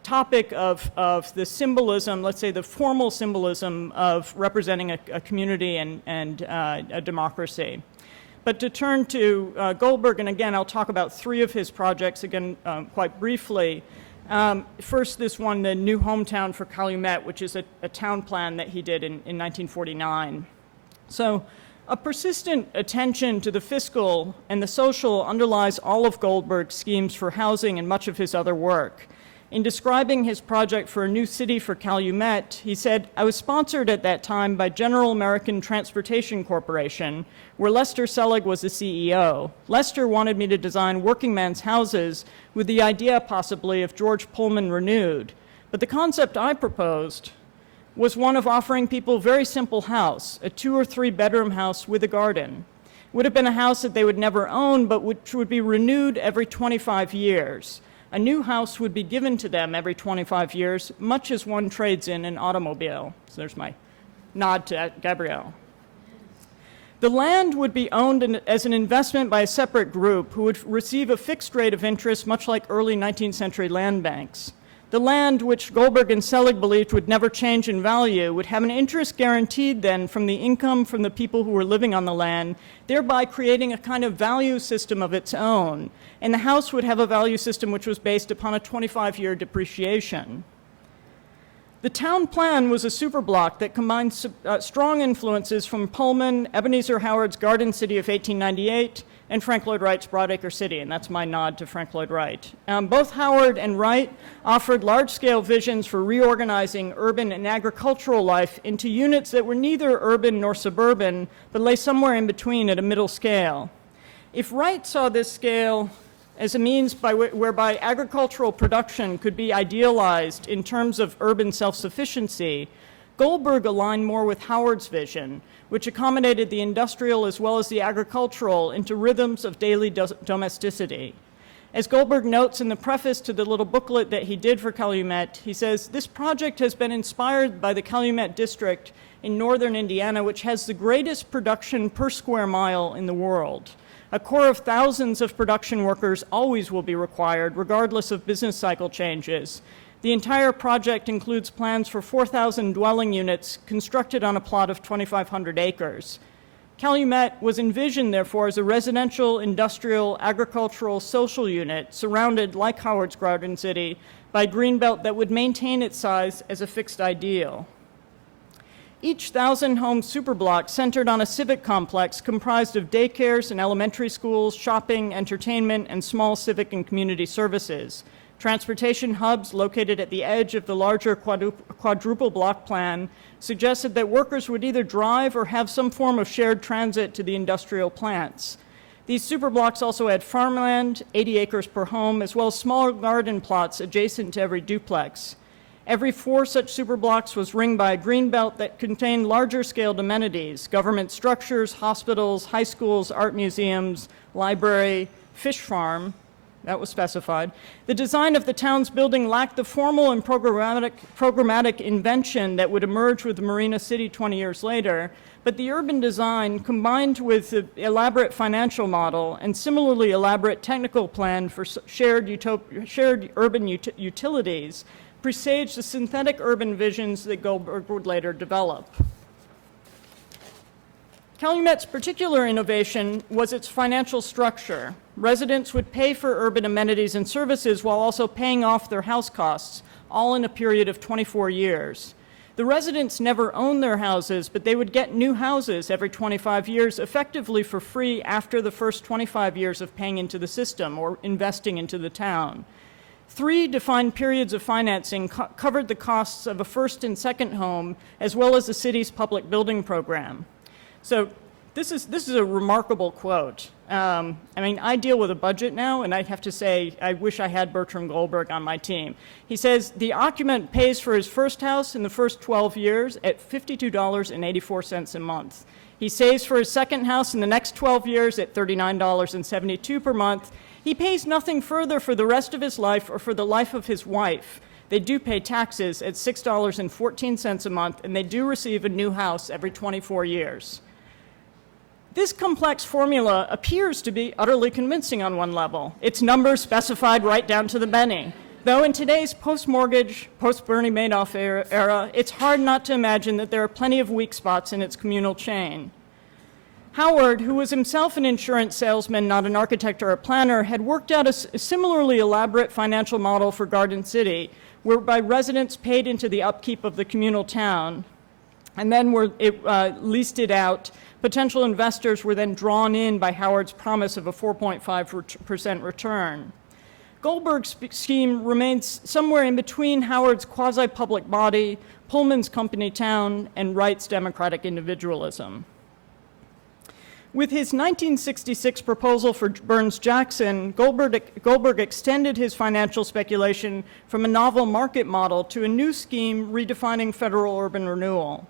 topic of the symbolism, let's say the formal symbolism of representing a community and a democracy. But to turn to Goldberg, and again, I'll talk about three of his projects, again, quite briefly. First, this one, the New Hometown for Calumet, which is a town plan that he did in 1949. So a persistent attention to the fiscal and the social underlies all of Goldberg's schemes for housing and much of his other work. In describing his project for a new city for Calumet, he said, "I was sponsored at that time by General American Transportation Corporation, where Lester Selig was the CEO. Lester wanted me to design working men's houses with the idea possibly of George Pullman renewed. But the concept I proposed was one of offering people a very simple house, a 2 or 3 bedroom house with a garden. It would have been a house that they would never own, but which would be renewed every 25 years. A new house would be given to them every 25 years, much as one trades in an automobile. So there's my nod to Gabrielle. The land would be owned as an investment by a separate group who would receive a fixed rate of interest, much like early 19th century land banks. The land, which Goldberg and Selig believed would never change in value, would have an interest guaranteed then from the income from the people who were living on the land, thereby creating a kind of value system of its own. And the house would have a value system which was based upon a 25-year depreciation. The town plan was a superblock that combined strong influences from Pullman, Ebenezer Howard's Garden City of 1898, and Frank Lloyd Wright's Broadacre City, and that's my nod to Frank Lloyd Wright. Both Howard and Wright offered large-scale visions for reorganizing urban and agricultural life into units that were neither urban nor suburban, but lay somewhere in between at a middle scale. If Wright saw this scale as a means whereby agricultural production could be idealized in terms of urban self-sufficiency, Goldberg aligned more with Howard's vision, which accommodated the industrial as well as the agricultural into rhythms of daily domesticity. As Goldberg notes in the preface to the little booklet that he did for Calumet, he says, "This project has been inspired by the Calumet district in northern Indiana, which has the greatest production per square mile in the world. A corps of thousands of production workers always will be required, regardless of business cycle changes. The entire project includes plans for 4,000 dwelling units constructed on a plot of 2,500 acres. Calumet was envisioned, therefore, as a residential, industrial, agricultural, social unit surrounded, like Howard's Garden City, by a greenbelt that would maintain its size as a fixed ideal. Each 1,000-home superblock centered on a civic complex comprised of daycares and elementary schools, shopping, entertainment, and small civic and community services. Transportation hubs located at the edge of the larger quadruple block plan suggested that workers would either drive or have some form of shared transit to the industrial plants. These superblocks also had farmland, 80 acres per home, as well as small garden plots adjacent to every duplex. Every 4 such superblocks was ringed by a greenbelt that contained larger-scaled amenities, government structures, hospitals, high schools, art museums, library, fish farm. That was specified. The design of the town's building lacked the formal and programmatic invention that would emerge with Marina City 20 years later, but the urban design, combined with the elaborate financial model and similarly elaborate technical plan for shared urban utilities, presaged the synthetic urban visions that Goldberg would later develop. Calumet's particular innovation was its financial structure. Residents would pay for urban amenities and services while also paying off their house costs, all in a period of 24 years. The residents never owned their houses, but they would get new houses every 25 years, effectively for free after the first 25 years of paying into the system or investing into the town. 3 defined periods of financing covered the costs of a first and second home, as well as the city's public building program. So this is a remarkable quote. I deal with a budget now, and I have to say, I wish I had Bertram Goldberg on my team. He says, the occupant pays for his first house in the first 12 years at $52.84 a month. He saves for his second house in the next 12 years at $39.72 per month. He pays nothing further for the rest of his life or for the life of his wife. They do pay taxes at $6.14 a month, and they do receive a new house every 24 years. This complex formula appears to be utterly convincing on one level. Its numbers specified right down to the penny. Though in today's post-mortgage, post-Bernie Madoff era, it's hard not to imagine that there are plenty of weak spots in its communal chain. Howard, who was himself an insurance salesman, not an architect or a planner, had worked out a similarly elaborate financial model for Garden City, whereby residents paid into the upkeep of the communal town, and then leased it out. Potential investors were then drawn in by Howard's promise of a 4.5% return. Goldberg's scheme remains somewhere in between Howard's quasi-public body, Pullman's company town, and Wright's democratic individualism. With his 1966 proposal for Burns-Jackson, Goldberg extended his financial speculation from a novel market model to a new scheme redefining federal urban renewal.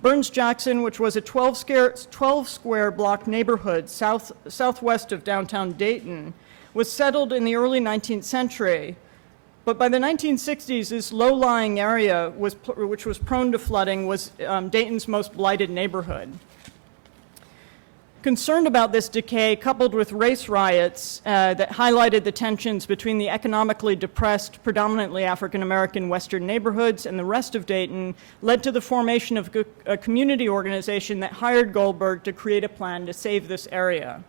Burns-Jackson, which was a 12-square block neighborhood southwest of downtown Dayton, was settled in the early 19th century. But by the 1960s, this low-lying area, which was prone to flooding, was Dayton's most blighted neighborhood. Concerned about this decay, coupled with race riots that highlighted the tensions between the economically depressed, predominantly African-American Western neighborhoods and the rest of Dayton, led to the formation of a community organization that hired Goldberg to create a plan to save this area.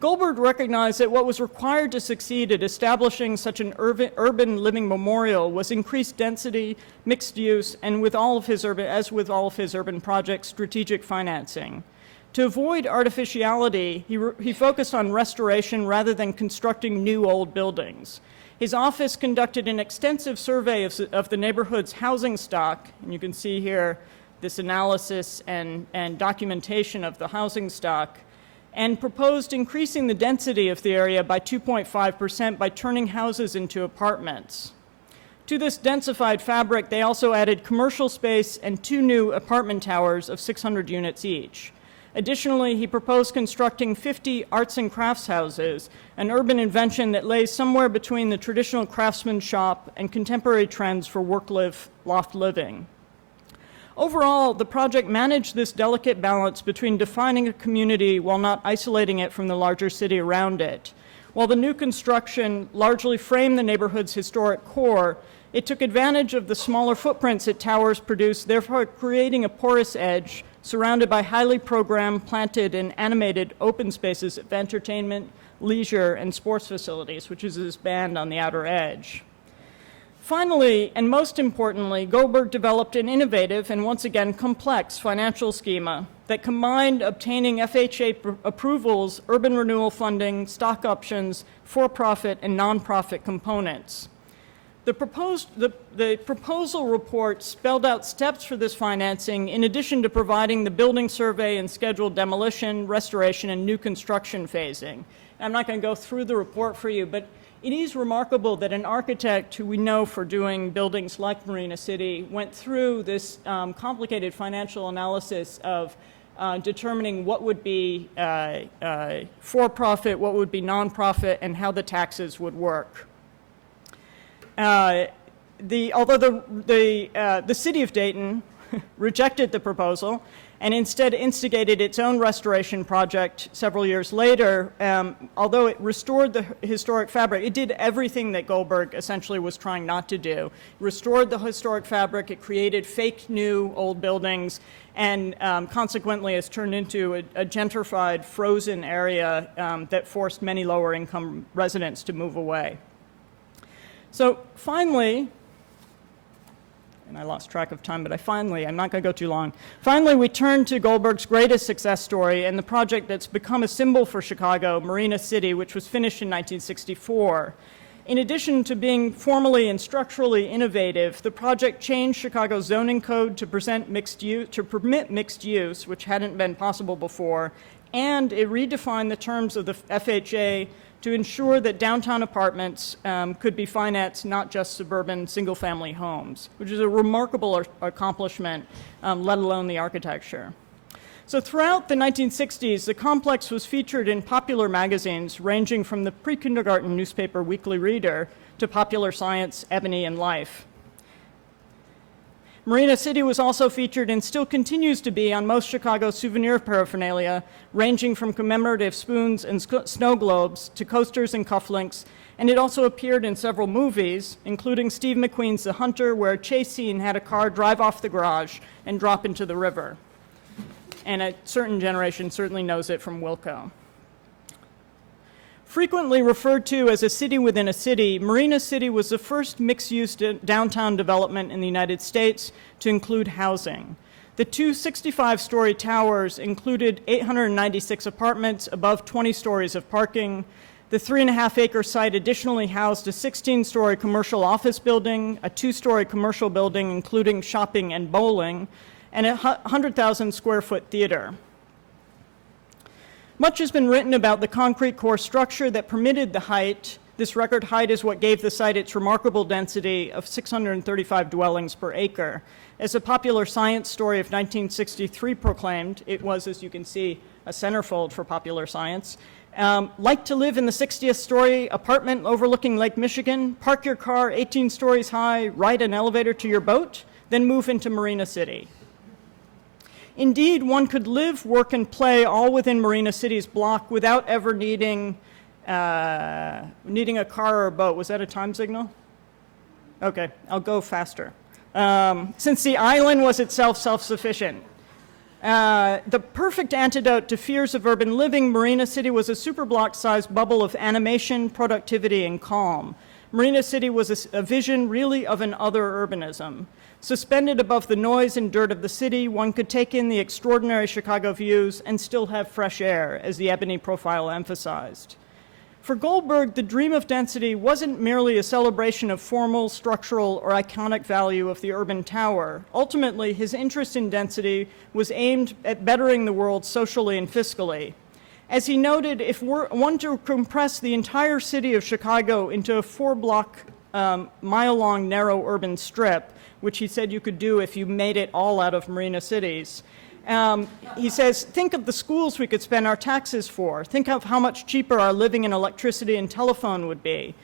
Goldberg recognized that what was required to succeed at establishing such an urban living memorial was increased density, mixed use, and with all of his urban projects, strategic financing. To avoid artificiality, he focused on restoration rather than constructing new old buildings. His office conducted an extensive survey of the neighborhood's housing stock, and you can see here this analysis and documentation of the housing stock, and proposed increasing the density of the area by 2.5% by turning houses into apartments. To this densified fabric, they also added commercial space and 2 new apartment towers of 600 units each. Additionally, he proposed constructing 50 arts and crafts houses, an urban invention that lays somewhere between the traditional craftsman shop and contemporary trends for loft living. Overall, the project managed this delicate balance between defining a community while not isolating it from the larger city around it. While the new construction largely framed the neighborhood's historic core, it took advantage of the smaller footprints that towers produce, therefore creating a porous edge surrounded by highly programmed, planted, and animated open spaces of entertainment, leisure, and sports facilities, which is this band on the outer edge. Finally, and most importantly, Goldberg developed an innovative and once again complex financial schema that combined obtaining FHA approvals, urban renewal funding, stock options, for-profit, and non-profit components. The proposal report spelled out steps for this financing in addition to providing the building survey and scheduled demolition, restoration, and new construction phasing. I'm not going to go through the report for you, but it is remarkable that an architect who we know for doing buildings like Marina City went through this complicated financial analysis of determining what would be for-profit, what would be non-profit, and how the taxes would work. Although the city of Dayton rejected the proposal and instead instigated its own restoration project several years later, although it restored the historic fabric, it did everything that Goldberg essentially was trying not to do. It restored the historic fabric, it created fake new old buildings, and consequently has turned into a gentrified, frozen area that forced many lower income residents to move away. So finally, and I lost track of time, but I'm not going to go too long. Finally, we turn to Goldberg's greatest success story and the project that's become a symbol for Chicago, Marina City, which was finished in 1964. In addition to being formally and structurally innovative, the project changed Chicago's zoning code to permit mixed use, which hadn't been possible before, and it redefined the terms of the FHA to ensure that downtown apartments could be financed, not just suburban single-family homes, which is a remarkable accomplishment, let alone the architecture. So throughout the 1960s, the complex was featured in popular magazines ranging from the pre-kindergarten newspaper Weekly Reader to Popular Science, Ebony, and Life. Marina City was also featured and still continues to be on most Chicago souvenir paraphernalia, ranging from commemorative spoons and snow globes to coasters and cufflinks, and it also appeared in several movies, including Steve McQueen's The Hunter, where a chase scene had a car drive off the garage and drop into the river. And a certain generation certainly knows it from Wilco. Frequently referred to as a city within a city, Marina City was the first mixed-use downtown development in the United States to include housing. The two 65-story towers included 896 apartments above 20 stories of parking. The 3.5-acre site additionally housed a 16-story commercial office building, a 2-story commercial building including shopping and bowling, and a 100,000 square foot theater. Much has been written about the concrete core structure that permitted the height. This record height is what gave the site its remarkable density of 635 dwellings per acre. As a popular science story of 1963 proclaimed, it was, as you can see, a centerfold for popular science. Like to live in the 60th story apartment overlooking Lake Michigan, park your car 18 stories high, ride an elevator to your boat, then move into Marina City. Indeed, one could live, work, and play all within Marina City's block without ever needing a car or a boat. Was that a time signal? Okay, I'll go faster. Since the island was itself self-sufficient. The perfect antidote to fears of urban living, Marina City was a superblock-sized bubble of animation, productivity, and calm. Marina City was a vision really of an other urbanism. Suspended above the noise and dirt of the city, one could take in the extraordinary Chicago views and still have fresh air, as the ebony profile emphasized. For Goldberg, the dream of density wasn't merely a celebration of formal, structural, or iconic value of the urban tower. Ultimately, his interest in density was aimed at bettering the world socially and fiscally. As he noted, if one to compress the entire city of Chicago into a 4-block, mile-long, narrow urban strip, which he said you could do if you made it all out of Marina cities, he says, think of the schools we could spend our taxes for. Think of how much cheaper our living and electricity and telephone would be.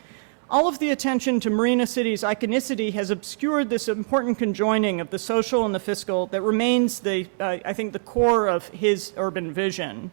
All of the attention to Marina City's iconicity has obscured this important conjoining of the social and the fiscal that remains, I think, the core of his urban vision.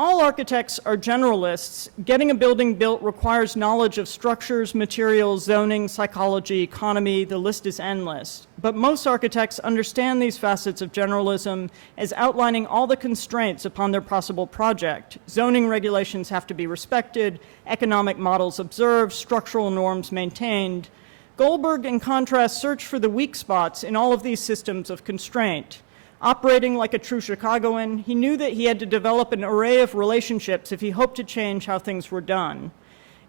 All architects are generalists. Getting a building built requires knowledge of structures, materials, zoning, psychology, economy. The list is endless. But most architects understand these facets of generalism as outlining all the constraints upon their possible project. Zoning regulations have to be respected, economic models observed, structural norms maintained. Goldberg, in contrast, searched for the weak spots in all of these systems of constraint. Operating like a true Chicagoan, he knew that he had to develop an array of relationships if he hoped to change how things were done.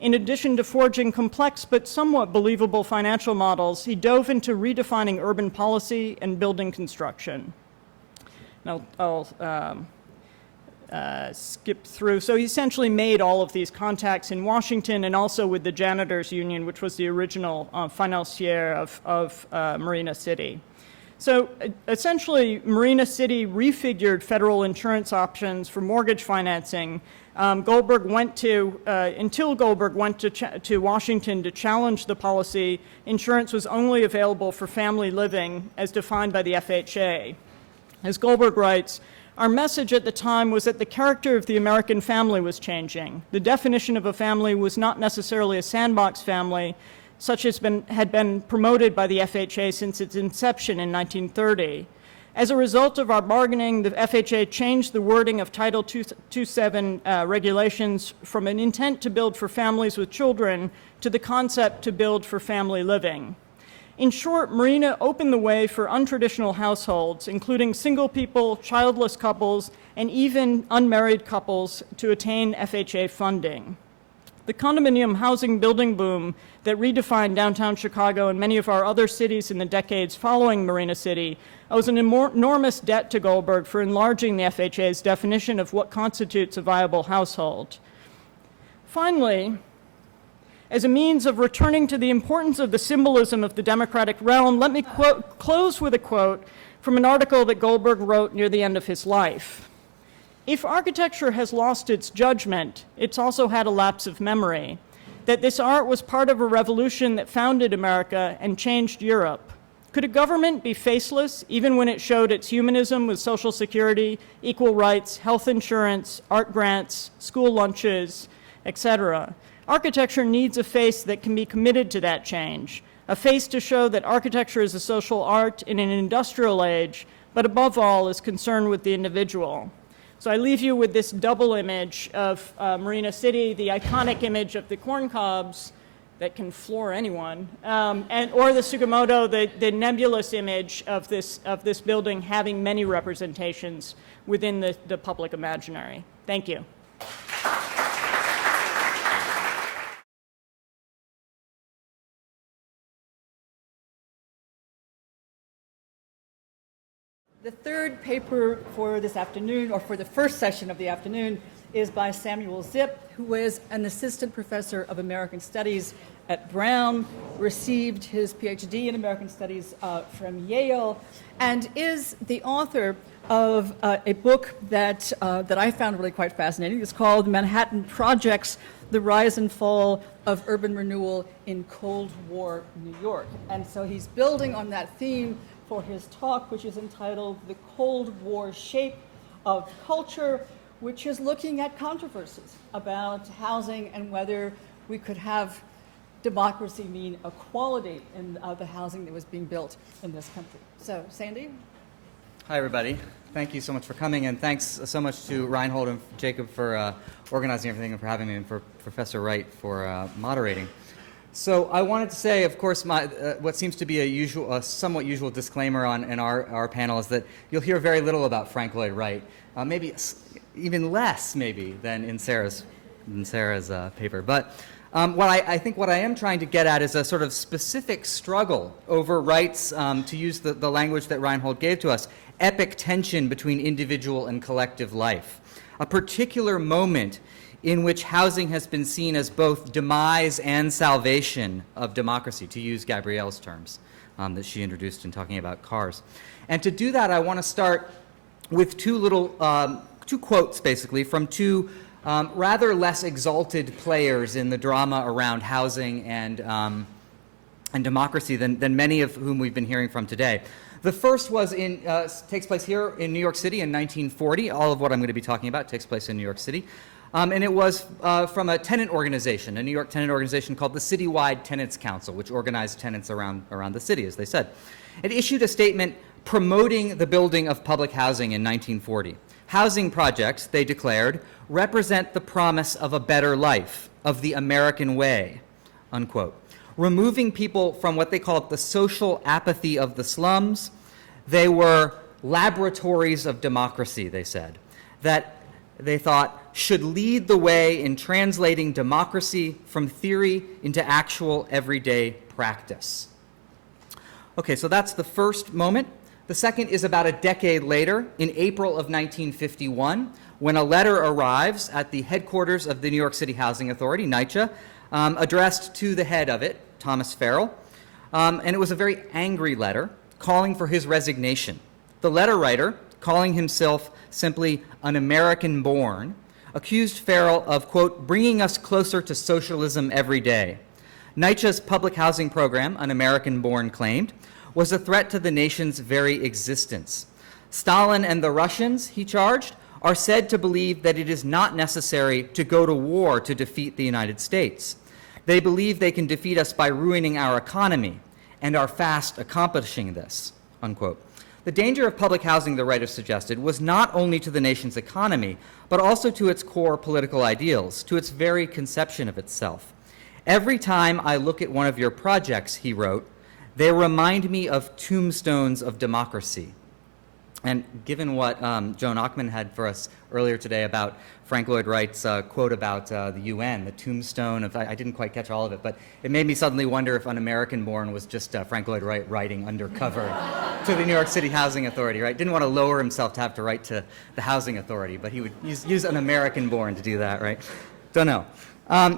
In addition to forging complex but somewhat believable financial models, he dove into redefining urban policy and building construction. Now, I'll skip through. So he essentially made all of these contacts in Washington and also with the Janitors Union, which was the original financier of Marina City. So essentially, Marina City refigured federal insurance options for mortgage financing. Until Goldberg went to Washington to challenge the policy, insurance was only available for family living as defined by the FHA. As Goldberg writes, our message at the time was that the character of the American family was changing. The definition of a family was not necessarily a sandbox family, such as had been promoted by the FHA since its inception in 1930. As a result of our bargaining, the FHA changed the wording of Title 27 regulations from an intent to build for families with children to the concept to build for family living. In short, Marina opened the way for untraditional households, including single people, childless couples, and even unmarried couples to attain FHA funding. The condominium housing building boom that redefined downtown Chicago and many of our other cities in the decades following Marina City owes an enormous debt to Goldberg for enlarging the FHA's definition of what constitutes a viable household. Finally, as a means of returning to the importance of the symbolism of the democratic realm, let me close with a quote from an article that Goldberg wrote near the end of his life. If architecture has lost its judgment, it's also had a lapse of memory, that this art was part of a revolution that founded America and changed Europe. Could a government be faceless even when it showed its humanism with Social Security, equal rights, health insurance, art grants, school lunches, etc.? Architecture needs a face that can be committed to that change, a face to show that architecture is a social art in an industrial age, but above all is concerned with the individual. So I leave you with this double image of Marina City, the iconic image of the corn cobs that can floor anyone, or the Sugimoto, the nebulous image of this building having many representations within the public imaginary. Thank you. The third paper for this afternoon, or for the first session of the afternoon, is by Samuel Zipp, who is an assistant professor of American Studies at Brown, received his PhD in American Studies from Yale, and is the author of a book that I found really quite fascinating. It's called Manhattan Projects, The Rise and Fall of Urban Renewal in Cold War New York. And so he's building on that theme for his talk, which is entitled The Cold War Shape of Culture, which is looking at controversies about housing and whether we could have democracy mean equality in the housing that was being built in this country. So, Sandy? Hi, everybody. Thank you so much for coming, and thanks so much to Reinhold and Jacob for organizing everything and for having me, and for Professor Wright for moderating. So I wanted to say, of course, what seems to be a somewhat usual disclaimer in our panel is that you'll hear very little about Frank Lloyd Wright, maybe even less, maybe, than in Sarah's paper. But I think what I am trying to get at is a sort of specific struggle over Wright's, to use the language that Reinhold gave to us, epic tension between individual and collective life. A particular moment in which housing has been seen as both demise and salvation of democracy, to use Gabrielle's terms that she introduced in talking about cars. And to do that, I want to start with two quotes, basically, from two rather less exalted players in the drama around housing and democracy than many of whom we've been hearing from today. The first takes place here in New York City in 1940. All of what I'm going to be talking about takes place in New York City. And it was from a tenant organization, a New York tenant organization called the Citywide Tenants Council, which organized tenants around the city, as they said. It issued a statement promoting the building of public housing in 1940. Housing projects, they declared, represent the promise of a better life, of the American way, unquote. Removing people from what they called the social apathy of the slums, they were laboratories of democracy, they said, that they thought should lead the way in translating democracy from theory into actual everyday practice. Okay, so that's the first moment. The second is about a decade later, in April of 1951, when a letter arrives at the headquarters of the New York City Housing Authority, NYCHA, addressed to the head of it, Thomas Farrell. And it was a very angry letter calling for his resignation. The letter writer, calling himself simply an American born, accused Farrell of, quote, bringing us closer to socialism every day. NYCHA's public housing program, An American Born claimed, was a threat to the nation's very existence. Stalin and the Russians, he charged, are said to believe that it is not necessary to go to war to defeat the United States. They believe they can defeat us by ruining our economy and are fast accomplishing this, unquote. The danger of public housing, the writer suggested, was not only to the nation's economy, but also to its core political ideals, to its very conception of itself. Every time I look at one of your projects, he wrote, they remind me of tombstones of democracy. And given what Joan Ockman had for us earlier today about Frank Lloyd Wright's quote about the UN, the tombstone of, I didn't quite catch all of it, but it made me suddenly wonder if An American Born was just Frank Lloyd Wright writing undercover to the New York City Housing Authority, right? Didn't want to lower himself to have to write to the Housing Authority, but he would use An American Born to do that, right? Don't know.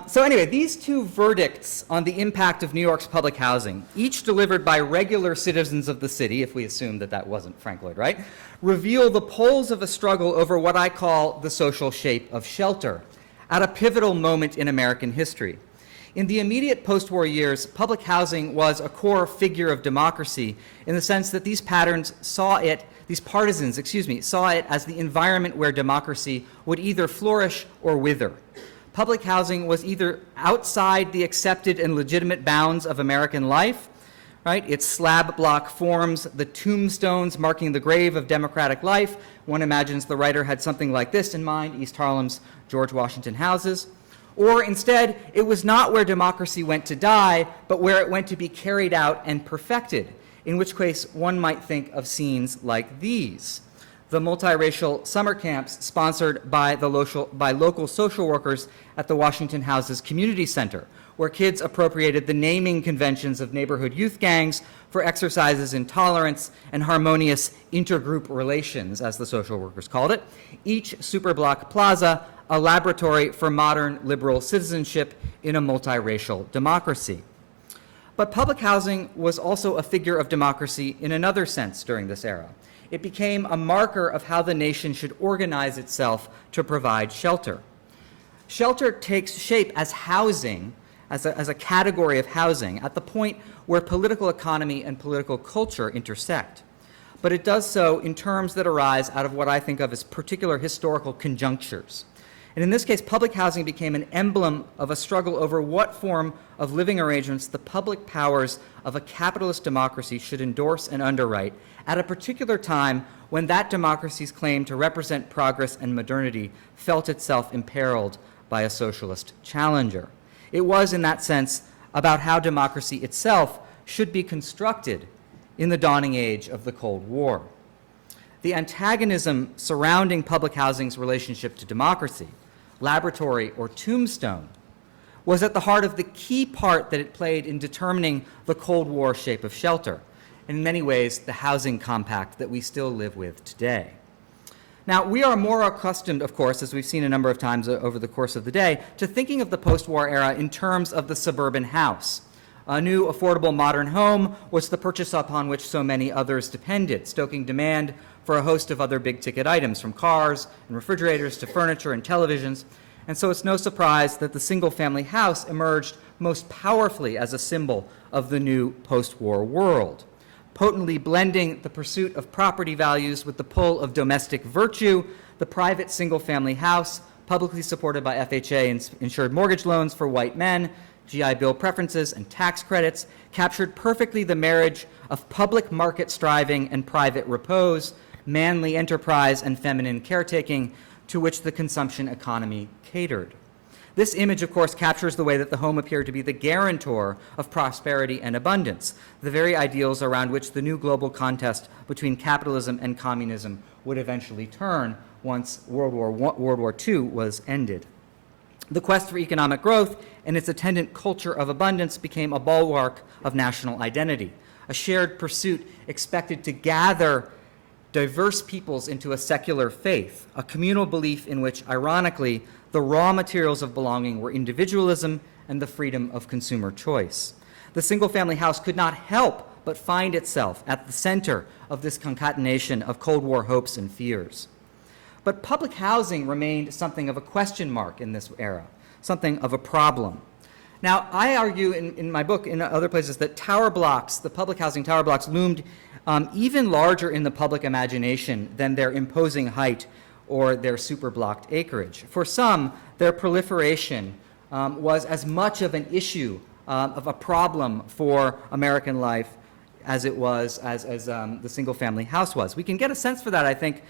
So anyway, these two verdicts on the impact of New York's public housing, each delivered by regular citizens of the city, if we assume that that wasn't Frank Lloyd Wright, reveal the poles of a struggle over what I call the social shape of shelter, at a pivotal moment in American history. In the immediate post-war years, public housing was a core figure of democracy in the sense that these partisans saw it as the environment where democracy would either flourish or wither. Public housing was either outside the accepted and legitimate bounds of American life, right? Its slab block forms, the tombstones marking the grave of democratic life. One imagines the writer had something like this in mind, East Harlem's George Washington houses. Or instead, it was not where democracy went to die, but where it went to be carried out and perfected, in which case one might think of scenes like these. The multiracial summer camps sponsored by local social workers at the Washington Houses Community Center, where kids appropriated the naming conventions of neighborhood youth gangs for exercises in tolerance and harmonious intergroup relations, as the social workers called it. Each superblock plaza a laboratory for modern liberal citizenship in a multiracial democracy. But public housing was also a figure of democracy in another sense during this era. It became a marker of how the nation should organize itself to provide shelter. Shelter takes shape as housing, as a category of housing, at the point where political economy and political culture intersect. But it does so in terms that arise out of what I think of as particular historical conjunctures. And in this case, public housing became an emblem of a struggle over what form of living arrangements the public powers of a capitalist democracy should endorse and underwrite at a particular time when that democracy's claim to represent progress and modernity felt itself imperiled by a socialist challenger. It was, in that sense, about how democracy itself should be constructed in the dawning age of the Cold War. The antagonism surrounding public housing's relationship to democracy, laboratory or tombstone, was at the heart of the key part that it played in determining the Cold War shape of shelter, and in many ways the housing compact that we still live with today. Now, we are more accustomed, of course, as we've seen a number of times over the course of the day, to thinking of the post-war era in terms of the suburban house. A new, affordable, modern home was the purchase upon which so many others depended, stoking demand for a host of other big-ticket items, from cars and refrigerators to furniture and televisions. And so it's no surprise that the single-family house emerged most powerfully as a symbol of the new post-war world, potently blending the pursuit of property values with the pull of domestic virtue. The private single-family house, publicly supported by FHA and insured mortgage loans for white men, GI Bill preferences, and tax credits, captured perfectly the marriage of public market striving and private repose, manly enterprise and feminine caretaking, to which the consumption economy catered. This image, of course, captures the way that the home appeared to be the guarantor of prosperity and abundance, the very ideals around which the new global contest between capitalism and communism would eventually turn once World War II was ended. The quest for economic growth and its attendant culture of abundance became a bulwark of national identity, a shared pursuit expected to gather diverse peoples into a secular faith, a communal belief in which, ironically, the raw materials of belonging were individualism and the freedom of consumer choice. The single-family house could not help but find itself at the center of this concatenation of Cold War hopes and fears. But public housing remained something of a question mark in this era, something of a problem. Now, I argue in my book, in other places, that tower blocks, the public housing tower blocks, loomed even larger in the public imagination than their imposing height or their super-blocked acreage. For some, their proliferation was as much of an issue, of a problem for American life as it was, as the single-family house was. We can get a sense for that, I think,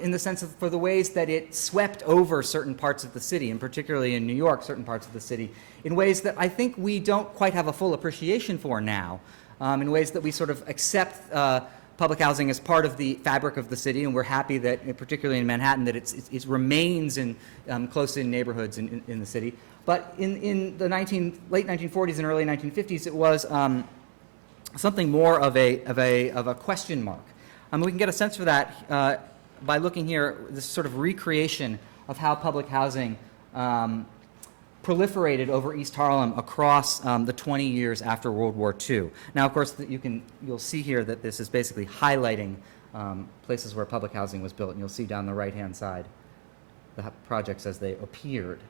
in the sense of for the ways that it swept over certain parts of the city, and particularly in New York, certain parts of the city, in ways that I think we don't quite have a full appreciation for now, in ways that we sort of accept public housing as part of the fabric of the city, and we're happy that, particularly in Manhattan, that it remains in close-in neighborhoods in the city. But in the late 1940s and early 1950s, it was something more of a question mark. We can get a sense for that by looking here, this sort of recreation of how public housing proliferated over East Harlem across the 20 years after World War II. Now, of course, you'll see here that this is basically highlighting places where public housing was built, and you'll see down the right-hand side the projects as they appeared.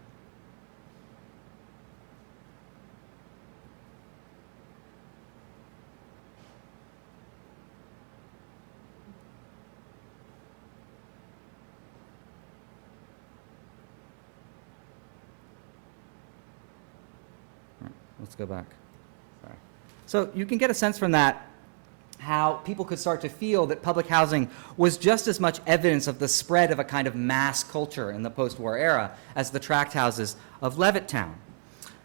Let's go back. Sorry. So you can get a sense from that how people could start to feel that public housing was just as much evidence of the spread of a kind of mass culture in the post-war era as the tract houses of Levittown.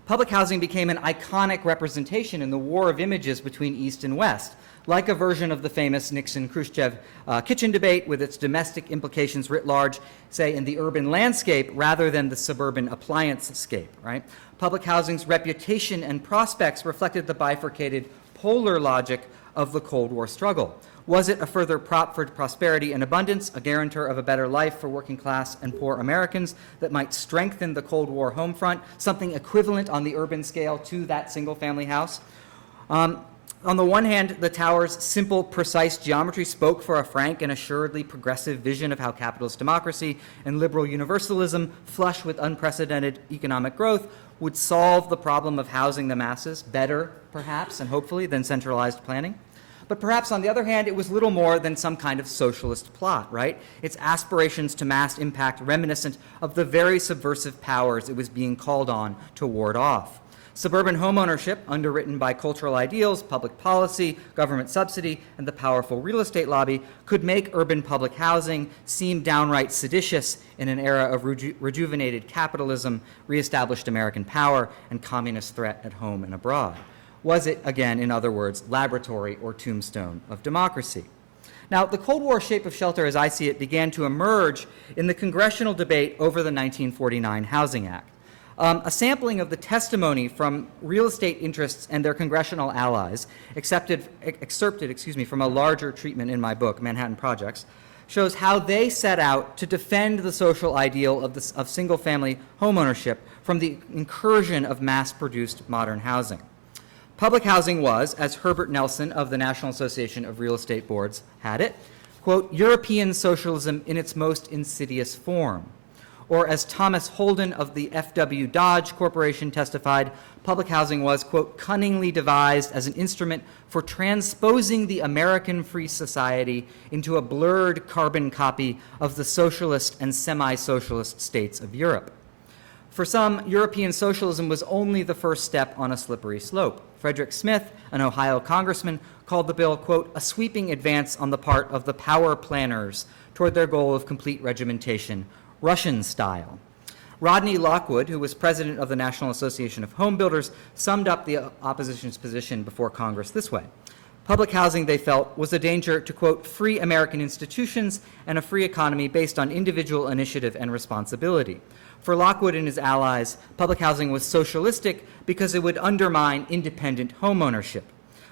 public housing became an iconic representation in the war of images between East and West, like a version of the famous Nixon-Khrushchev kitchen debate with its domestic implications writ large, say, in the urban landscape rather than the suburban appliance-scape, right? Public housing's reputation and prospects reflected the bifurcated polar logic of the Cold War struggle. Was it a further prop for prosperity and abundance, a guarantor of a better life for working class and poor Americans that might strengthen the Cold War home front, something equivalent on the urban scale to that single-family house? On the one hand, the tower's simple, precise geometry spoke for a frank and assuredly progressive vision of how capitalist democracy and liberal universalism, flush with unprecedented economic growth, would solve the problem of housing the masses better, perhaps, and hopefully, than centralized planning. But perhaps, on the other hand, it was little more than some kind of socialist plot, right? Its aspirations to mass impact reminiscent of the very subversive powers it was being called on to ward off. Suburban homeownership, underwritten by cultural ideals, public policy, government subsidy, and the powerful real estate lobby, could make urban public housing seem downright seditious in an era of rejuvenated capitalism, reestablished American power, and communist threat at home and abroad. Was it, again, in other words, laboratory or tombstone of democracy? Now, the Cold War shape of shelter, as I see it, began to emerge in the congressional debate over the 1949 Housing Act. A sampling of the testimony from real estate interests and their congressional allies, excerpted from a larger treatment in my book, Manhattan Projects, shows how they set out to defend the social ideal of single-family homeownership from the incursion of mass-produced modern housing. Public housing was, as Herbert Nelson of the National Association of Real Estate Boards had it, quote, European socialism in its most insidious form. Or as Thomas Holden of the F.W. Dodge Corporation testified, public housing was, quote, cunningly devised as an instrument for transposing the American free society into a blurred carbon copy of the socialist and semi-socialist states of Europe. For some, European socialism was only the first step on a slippery slope. Frederick Smith, an Ohio congressman, called the bill, quote, a sweeping advance on the part of the power planners toward their goal of complete regimentation, Russian style. Rodney Lockwood, who was president of the National Association of Home Builders, summed up the opposition's position before Congress this way. Public housing, they felt, was a danger to, quote, free American institutions and a free economy based on individual initiative and responsibility. For Lockwood and his allies, public housing was socialistic because it would undermine independent homeownership,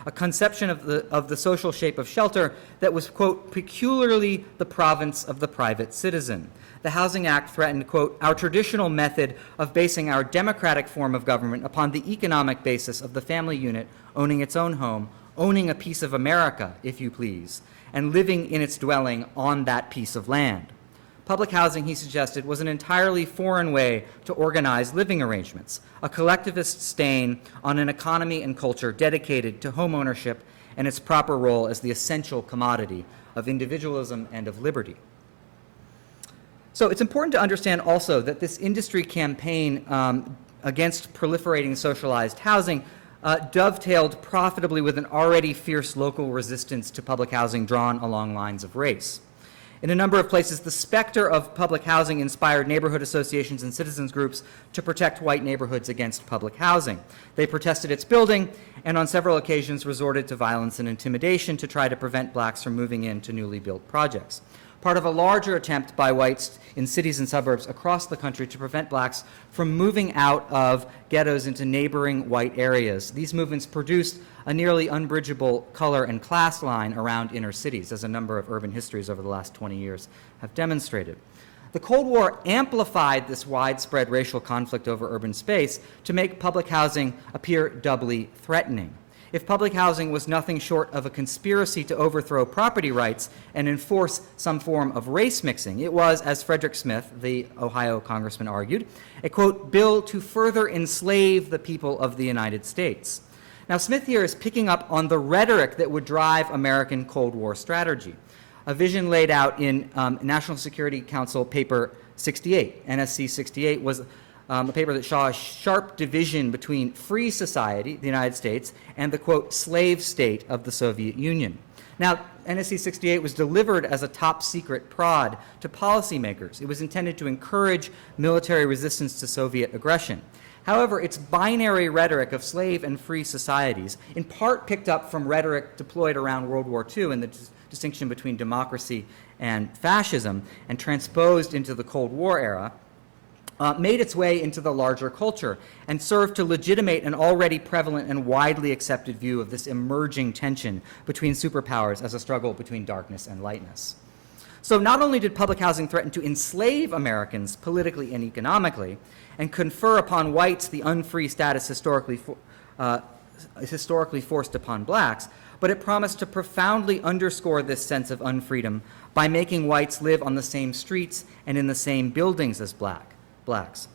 a conception of the social shape of shelter that was, quote, peculiarly the province of the private citizen. The Housing Act threatened, quote, our traditional method of basing our democratic form of government upon the economic basis of the family unit owning its own home, owning a piece of America, if you please, and living in its dwelling on that piece of land. Public housing, he suggested, was an entirely foreign way to organize living arrangements, a collectivist stain on an economy and culture dedicated to home ownership and its proper role as the essential commodity of individualism and of liberty. So it's important to understand also that this industry campaign against proliferating socialized housing dovetailed profitably with an already fierce local resistance to public housing drawn along lines of race. In a number of places, the specter of public housing inspired neighborhood associations and citizens groups to protect white neighborhoods against public housing. They protested its building and on several occasions resorted to violence and intimidation to try to prevent blacks from moving into newly built projects. Part of a larger attempt by whites in cities and suburbs across the country to prevent blacks from moving out of ghettos into neighboring white areas. These movements produced a nearly unbridgeable color and class line around inner cities, as a number of urban histories over the last 20 years have demonstrated. The Cold War amplified this widespread racial conflict over urban space to make public housing appear doubly threatening. If public housing was nothing short of a conspiracy to overthrow property rights and enforce some form of race mixing, it was, as Frederick Smith, the Ohio congressman, argued, a, quote, bill to further enslave the people of the United States. Now, Smith here is picking up on the rhetoric that would drive American Cold War strategy, a vision laid out in National Security Council paper 68. NSC 68 was a paper that saw a sharp division between free society, the United States, and the, quote, slave state of the Soviet Union. Now, NSC 68 was delivered as a top-secret prod to policymakers. It was intended to encourage military resistance to Soviet aggression. However, its binary rhetoric of slave and free societies, in part picked up from rhetoric deployed around World War II and the distinction between democracy and fascism, and transposed into the Cold War era, made its way into the larger culture and served to legitimate an already prevalent and widely accepted view of this emerging tension between superpowers as a struggle between darkness and lightness. So not only did public housing threaten to enslave Americans politically and economically and confer upon whites the unfree status historically forced upon blacks, but it promised to profoundly underscore this sense of unfreedom by making whites live on the same streets and in the same buildings as blacks.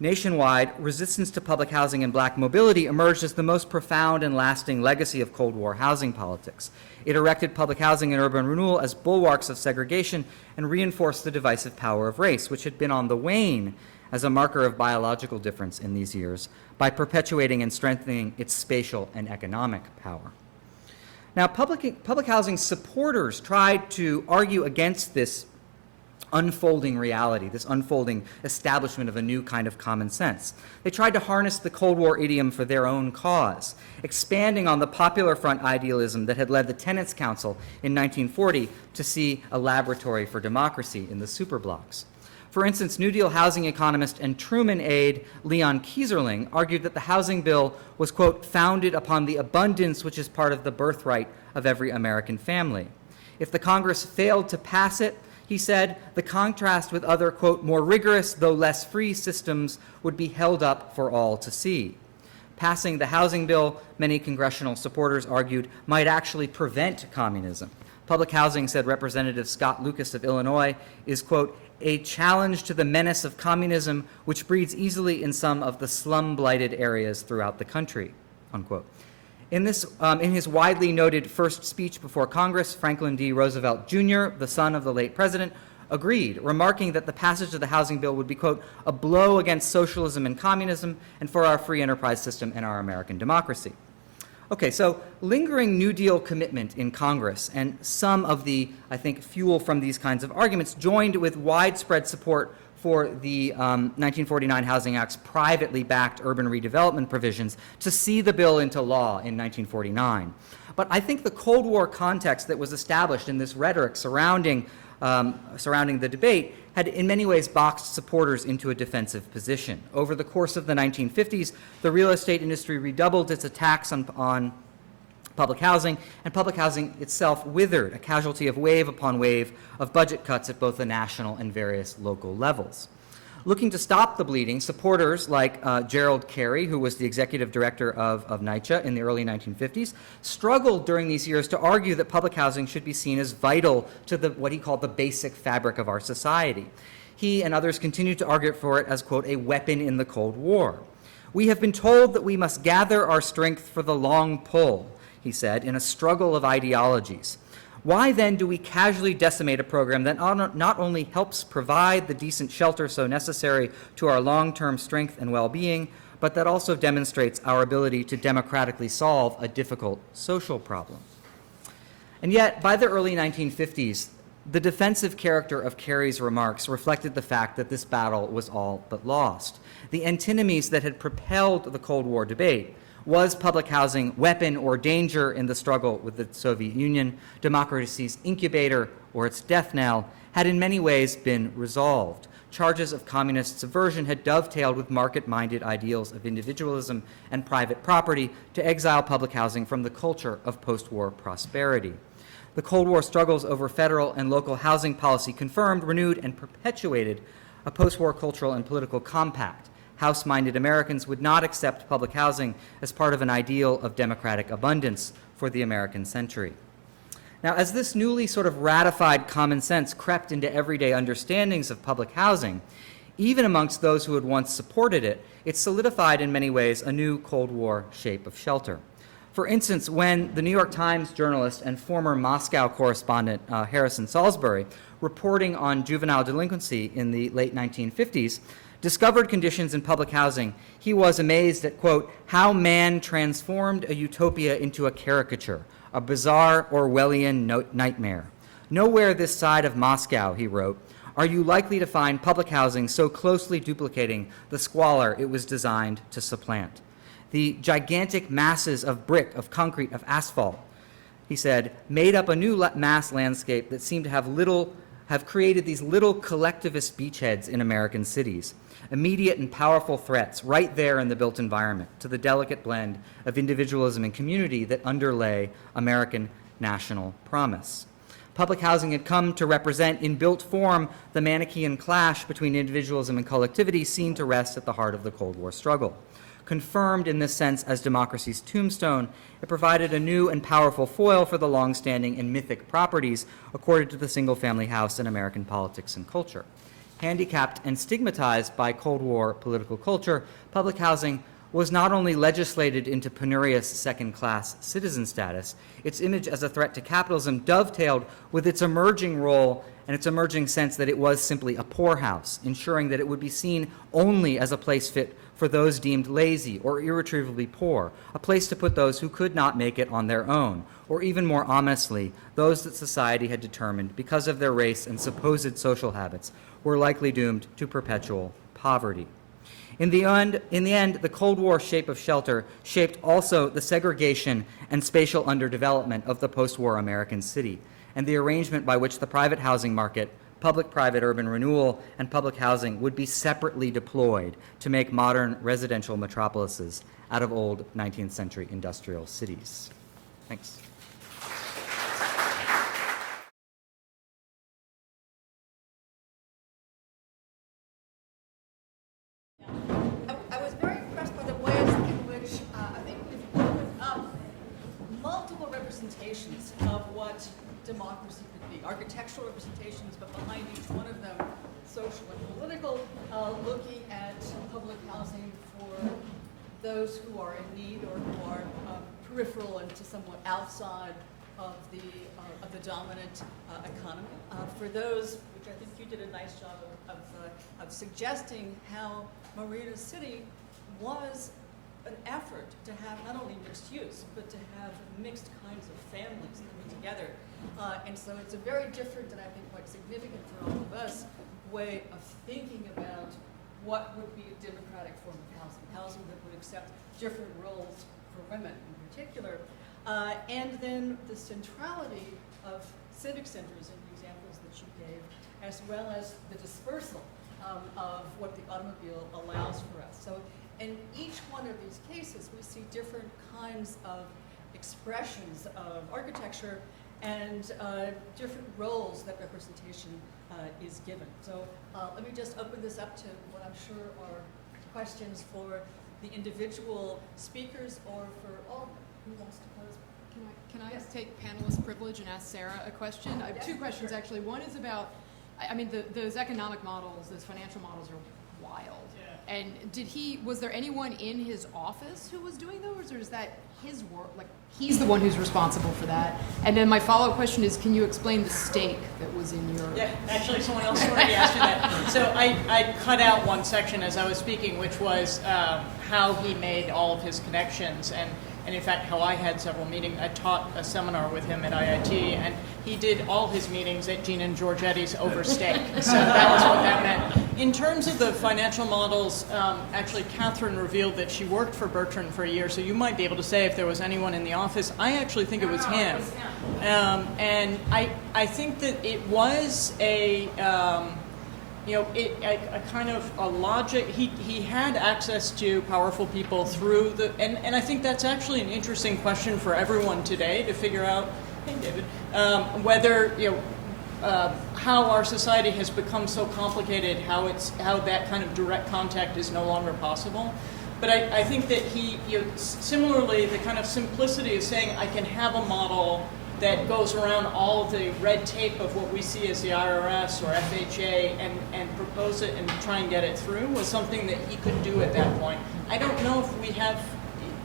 Nationwide, resistance to public housing and black mobility emerged as the most profound and lasting legacy of Cold War housing politics. It erected public housing and urban renewal as bulwarks of segregation and reinforced the divisive power of race, which had been on the wane as a marker of biological difference in these years, by perpetuating and strengthening its spatial and economic power. Now, public housing supporters tried to argue against this unfolding reality, this unfolding establishment of a new kind of common sense. They tried to harness the Cold War idiom for their own cause, expanding on the Popular Front idealism that had led the Tenants Council in 1940 to see a laboratory for democracy in the superblocks. For instance, New Deal housing economist and Truman aide Leon Kieserling argued that the housing bill was, quote, founded upon the abundance which is part of the birthright of every American family. If the Congress failed to pass it, he said, the contrast with other, quote, more rigorous though less free systems would be held up for all to see. Passing the housing bill, many congressional supporters argued, might actually prevent communism. Public housing, said Representative Scott Lucas of Illinois, is, quote, a challenge to the menace of communism which breeds easily in some of the slum-blighted areas throughout the country, unquote. In his widely noted first speech before Congress, Franklin D. Roosevelt Jr., the son of the late president, agreed, remarking that the passage of the housing bill would be, quote, a blow against socialism and communism and for our free enterprise system and our American democracy. Okay, so lingering New Deal commitment in Congress and some of the, I think, fuel from these kinds of arguments joined with widespread support for the 1949 Housing Act's privately backed urban redevelopment provisions to see the bill into law in 1949. But I think the Cold War context that was established in this rhetoric surrounding the debate had in many ways boxed supporters into a defensive position. Over the course of the 1950s, the real estate industry redoubled its attacks on public housing, and public housing itself withered, a casualty of wave upon wave of budget cuts at both the national and various local levels. Looking to stop the bleeding, supporters like Gerald Carey, who was the executive director of NYCHA in the early 1950s, struggled during these years to argue that public housing should be seen as vital to what he called the basic fabric of our society. He and others continued to argue for it as, quote, a weapon in the Cold War. We have been told that we must gather our strength for the long pull, he said, in a struggle of ideologies. Why then do we casually decimate a program that not only helps provide the decent shelter so necessary to our long-term strength and well-being, but that also demonstrates our ability to democratically solve a difficult social problem? And yet, by the early 1950s, the defensive character of Carey's remarks reflected the fact that this battle was all but lost. The antinomies that had propelled the Cold War debate, was public housing weapon or danger in the struggle with the Soviet Union, democracy's incubator or its death knell, had in many ways been resolved. Charges of communist subversion had dovetailed with market-minded ideals of individualism and private property to exile public housing from the culture of post-war prosperity. The Cold War struggles over federal and local housing policy confirmed, renewed, and perpetuated a post-war cultural and political compact. House-minded Americans would not accept public housing as part of an ideal of democratic abundance for the American century. Now, as this newly sort of ratified common sense crept into everyday understandings of public housing, even amongst those who had once supported it, it solidified in many ways a new Cold War shape of shelter. For instance, when the New York Times journalist and former Moscow correspondent Harrison Salisbury, reporting on juvenile delinquency in the late 1950s, discovered conditions in public housing, he was amazed at, quote, how man transformed a utopia into a caricature, a bizarre Orwellian nightmare. Nowhere this side of Moscow, he wrote, are you likely to find public housing so closely duplicating the squalor it was designed to supplant. The gigantic masses of brick, of concrete, of asphalt, he said, made up a new mass landscape that seemed to have created these little collectivist beachheads in American cities, immediate and powerful threats right there in the built environment to the delicate blend of individualism and community that underlay American national promise. Public housing had come to represent in built form the Manichaean clash between individualism and collectivity seen to rest at the heart of the Cold War struggle. Confirmed in this sense as democracy's tombstone, it provided a new and powerful foil for the long-standing and mythic properties accorded to the single-family house in American politics and culture. Handicapped and stigmatized by Cold War political culture, public housing was not only legislated into penurious second-class citizen status, its image as a threat to capitalism dovetailed with its emerging role and its emerging sense that it was simply a poorhouse, ensuring that it would be seen only as a place fit for those deemed lazy or irretrievably poor, a place to put those who could not make it on their own, or even more ominously, those that society had determined, because of their race and supposed social habits, were likely doomed to perpetual poverty. In the end, the Cold War shape of shelter shaped also the segregation and spatial underdevelopment of the post-war American city, and the arrangement by which the private housing market, public-private urban renewal, and public housing would be separately deployed to make modern residential metropolises out of old 19th century industrial cities. Thanks. I was very impressed by the ways in which I think we've opened up multiple representations of what democracy could be, architectural representations, but behind each one of them, social and political, looking at public housing for those who are in need or who are peripheral and to somewhat outside of the dominant economy. For those, which I think you did a nice job of suggesting how Marina City was an effort to have not only mixed use, but to have mixed kinds of families coming together. And so it's a very different and I think quite significant for all of us way of thinking about what would be a democratic form of housing, housing that would accept different roles for women in particular. And then the centrality of civic centers and the examples that you gave, as well as the dispersal of what the automobile allows for us. So in each one of these cases, we see different kinds of expressions of architecture and different roles that representation is given. So let me just open this up to what I'm sure are questions for the individual speakers or for all. Who wants to pose? Can I take panelist privilege and ask Sarah a question? I have two questions, actually. One is about, I mean, those economic models, those financial models are wild. Yeah. And was there anyone in his office who was doing those, or is that his work? Like, he's the one who's responsible for that. And then my follow-up question is, can you explain the stake that was in your... Yeah, actually someone else already asked me that. So I cut out one section as I was speaking, which was how he made all of his connections. And in fact, how I had several meetings. I taught a seminar with him at IIT, and he did all his meetings at Gene and Giorgetti's over steak. So that was what that meant. In terms of the financial models, actually, Catherine revealed that she worked for Bertrand for a year, so you might be able to say if there was anyone in the office. I actually think it was him. And I think that it was a kind of a logic. He had access to powerful people through and I think that's actually an interesting question for everyone today to figure out, hey David, whether, how our society has become so complicated, how that kind of direct contact is no longer possible. But I think that similarly, the kind of simplicity of saying I can have a model that goes around all of the red tape of what we see as the IRS or FHA and propose it and try and get it through was something that he could do at that point. I don't know if we have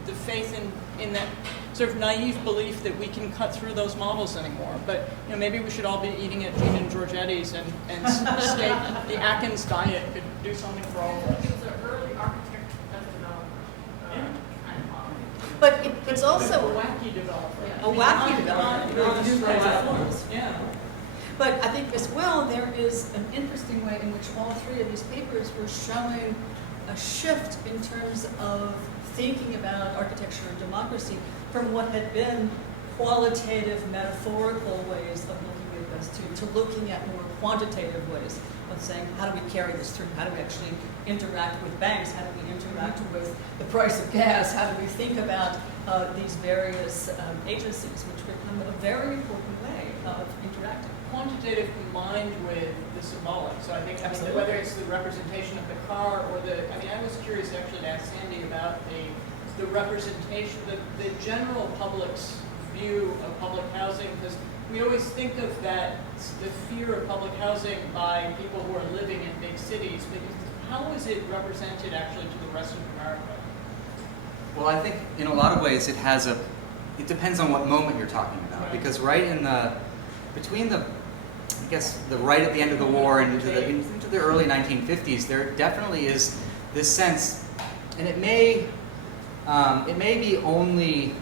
the faith in that sort of naive belief that we can cut through those models anymore. But maybe we should all be eating at Gene and Giorgetti's and steak. The Atkins diet could do something for all of us. He was an early architect and developer. But it's also a wacky developer. a wacky developer. Yeah. But I think as well, there is an interesting way in which all three of these papers were showing a shift in terms of thinking about architecture and democracy from what had been qualitative, metaphorical ways of looking at this to looking at more quantitative ways of saying, how do we carry this through? How do we actually interact with banks? How do we interact with the price of gas? How do we think about these various agencies, which become a very important way of interacting? Quantitative combined with the symbolic. So I think Absolutely. whether it's the representation of the car or I was curious actually to ask Sandy about the representation, the general public's view of public housing, because we always think of that, the fear of public housing by people who are living in big cities, but how is it represented actually to the rest of America? Well, I think in a lot of ways it depends on what moment you're talking about, Right. because between the right at the end of the war and into the early 1950s, there definitely is this sense, and it may be only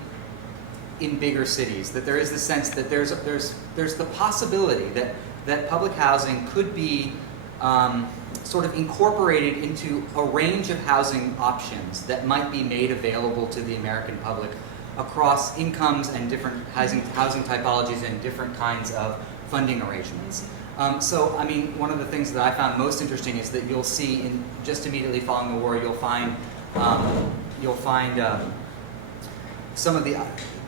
in bigger cities, that there is the sense that there's the possibility that public housing could be sort of incorporated into a range of housing options that might be made available to the American public across incomes and different housing typologies and different kinds of funding arrangements. So, I mean, one of the things that I found most interesting is that you'll see just immediately following the war, you'll find some of the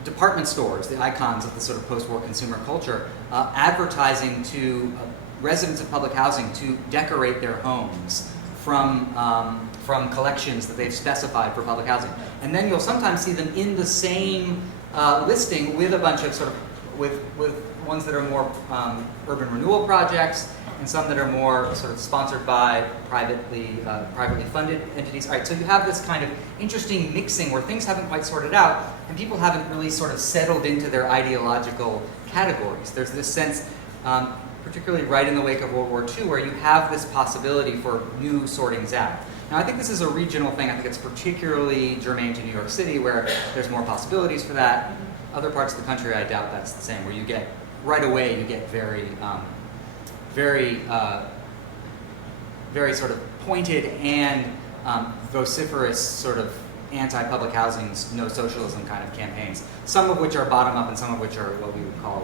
department stores, the icons of the sort of post-war consumer culture, advertising to residents of public housing to decorate their homes from collections that they've specified for public housing. And then you'll sometimes see them in the same listing with a bunch of with ones that are more urban renewal projects and some that are more sort of sponsored by privately funded entities. All right, so you have this kind of interesting mixing where things haven't quite sorted out and people haven't really sort of settled into their ideological categories. There's this sense, particularly right in the wake of World War II, where you have this possibility for new sortings out. Now, I think this is a regional thing. I think it's particularly germane to New York City, where there's more possibilities for that. Other parts of the country, I doubt that's the same, where you get, right away, you get very sort of pointed and vociferous sort of anti-public housing, no socialism kind of campaigns, some of which are bottom-up and some of which are what we would call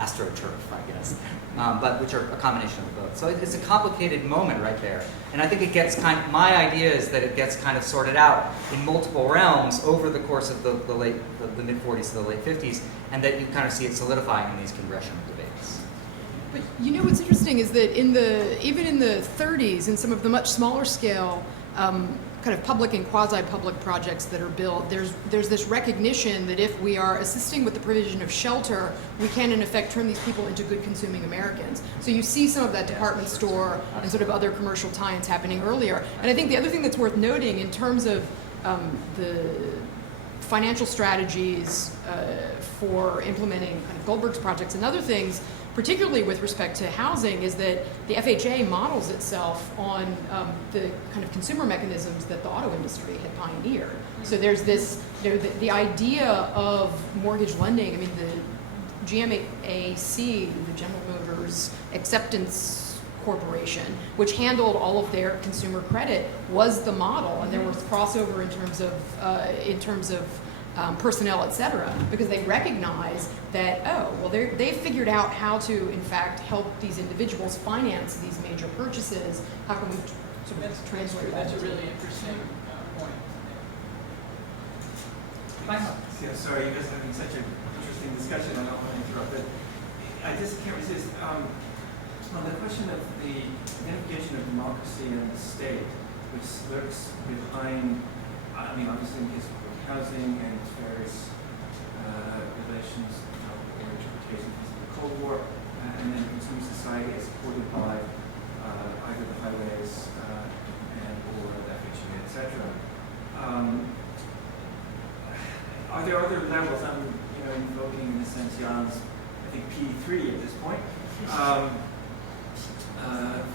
astroturf, I guess, but which are a combination of both. So it's a complicated moment right there. And I think it gets my idea is that it gets kind of sorted out in multiple realms over the course of the mid-40s to the late 50s, and that you kind of see it solidifying in these congressional debates. But you know what's interesting is that even in the 30s, in some of the much smaller scale kind of public and quasi-public projects that are built, there's this recognition that if we are assisting with the provision of shelter, we can in effect turn these people into good consuming Americans. So you see some of that department store and sort of other commercial tie-ins happening earlier. And I think the other thing that's worth noting in terms of the financial strategies for implementing kind of Goldberg's projects and other things, particularly with respect to housing, is that the FHA models itself on the kind of consumer mechanisms that the auto industry had pioneered. So there's this, the idea of mortgage lending. I mean, the GMAC, the General Motors Acceptance Corporation, which handled all of their consumer credit, was the model, and there was crossover in terms of personnel, et cetera, because they recognize that, they figured out how to, in fact, help these individuals finance these major purchases. How can we sort of translate that? That's a really interesting point. Yeah, sorry, you guys are having such an interesting discussion. I don't want to interrupt, but I just can't resist. On the question of the identification of democracy and the state, which lurks behind, obviously in case of housing and its various relations or interpretations of the Cold War, and then consumer society is supported by either the highways or the FHA, etc. Are there other levels? I'm invoking in a sense Jan's, I think, P3 at this point.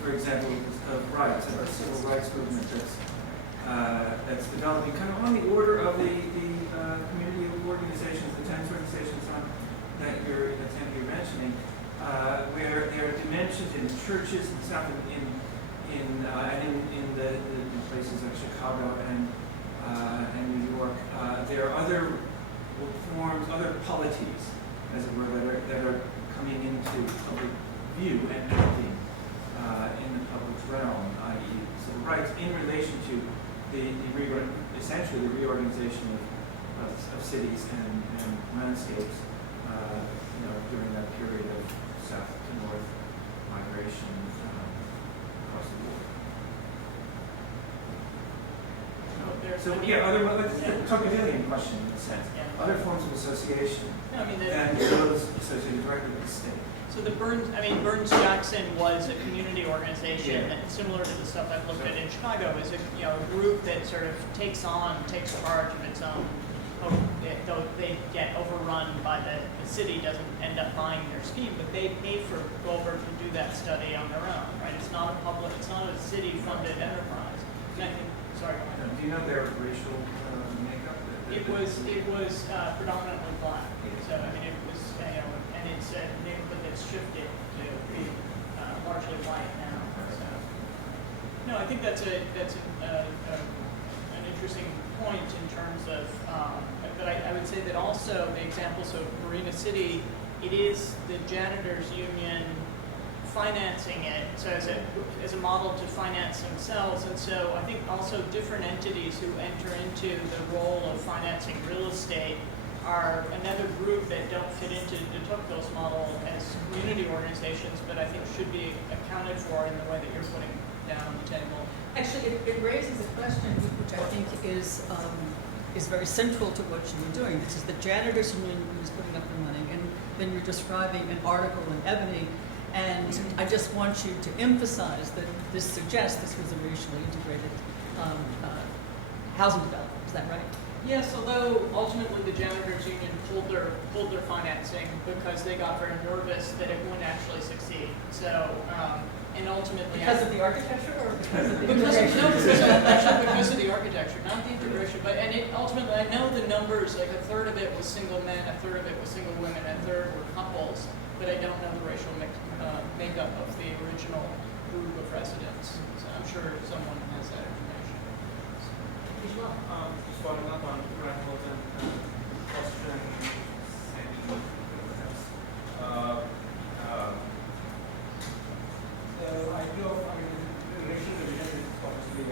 For example, of rights, of the civil rights movement that's developing kind of on the order of the community organizations, the tenants organizations that you're mentioning. where there are dimensions in churches and stuff in the places like Chicago and New York. There are other forms, other polities, as it were, that are coming into public view and acting in the public realm, i.e. civil rights, in relation to essentially the reorganization of cities and landscapes, during that period of south to north migration across the board. So the Cogdellian question in a sense. Yeah. Other forms of association than those associated directly with the state. So Burns-Jackson was a community organization that, similar to the stuff I've looked at in Chicago, is a group that sort of takes charge of its own. Though they get overrun by the city, doesn't end up buying their scheme, but they pay for Goldberg to do that study on their own, right? It's not a city-funded enterprise. And I think, sorry, go ahead. Do you know their racial makeup? It was predominantly black. So I mean, it was and it's a neighborhood that's shifted to be largely white now. So no, I think that's an interesting point in terms of. But I would say that also the examples of Marina City, it is the janitors union financing it, so as a model to finance themselves, and so I think also different entities who enter into the role of financing real estate are another group that don't fit into de Tocqueville's model as community organizations, but I think should be accounted for in the way that you're putting down on the table. Actually, it raises a question which I think is very central to what you were doing. This is the janitors union who's putting up the money, and then you're describing an article in Ebony. And I just want you to emphasize that this suggests this was a racially integrated housing development. Is that right? Yes, although ultimately the janitors union pulled their financing because they got very nervous that it wouldn't actually succeed. So and ultimately Because of the architecture, or because of the because of the architecture, not the integration. But ultimately, I know the numbers. Like a third of it was single men, a third of it was single women, a third were couples. But I don't know the racial makeup of the original group of residents. So I'm sure someone has that information. Ijlal, just following up on Reinhold's question, the idea of, racial division is obviously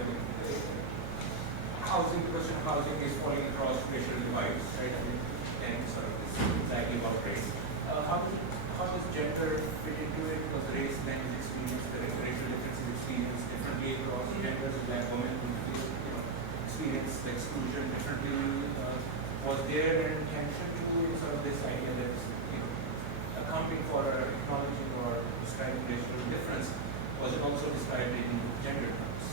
housing, the question of housing is falling across racial divides, right? And sort of this is exactly about race. How does gender fit into it? Because race then is experienced, the racial difference is experienced differently across genders. Black women experience the exclusion differently. Was there an intention to sort of this idea that accounting for or acknowledging or describing racial difference, was it also described in gender terms?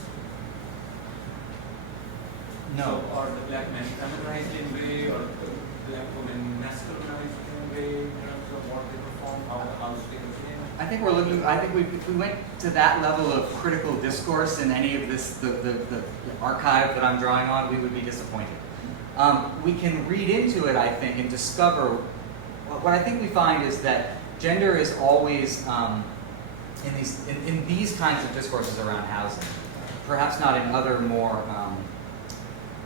No. So, are the black men feminized in a way, or the black women masculinized in a way in terms of what they perform, how the house they came? I think if we went to that level of critical discourse in any of this, the archive that I'm drawing on, we would be disappointed. We can read into it, I think, and discover, what I think we find is that gender is always, in these kinds of discourses around housing, perhaps not in other more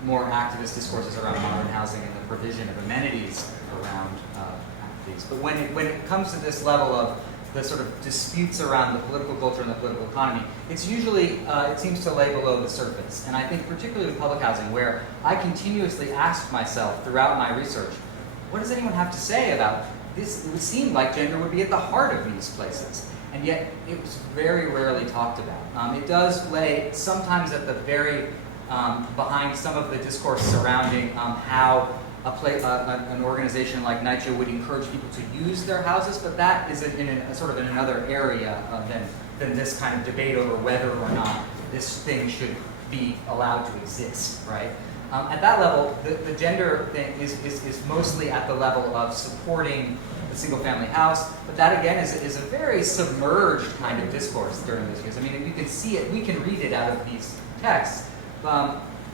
activist discourses around modern housing and the provision of amenities around these. But when it comes to this level of the sort of disputes around the political culture and the political economy, it's usually, it seems to lay below the surface. And I think particularly with public housing, where I continuously asked myself throughout my research, what does anyone have to say about this? It would seem like gender would be at the heart of these places. And yet it was very rarely talked about. It does lay sometimes at the very, behind some of the discourse surrounding how an organization like NYCHA would encourage people to use their houses, but that is in another area than this kind of debate over whether or not this thing should be allowed to exist, right? At that level, the gender thing is mostly at the level of supporting the single-family house, but that again is a very submerged kind of discourse during those years. I mean, you can see it, we can read it out of these texts,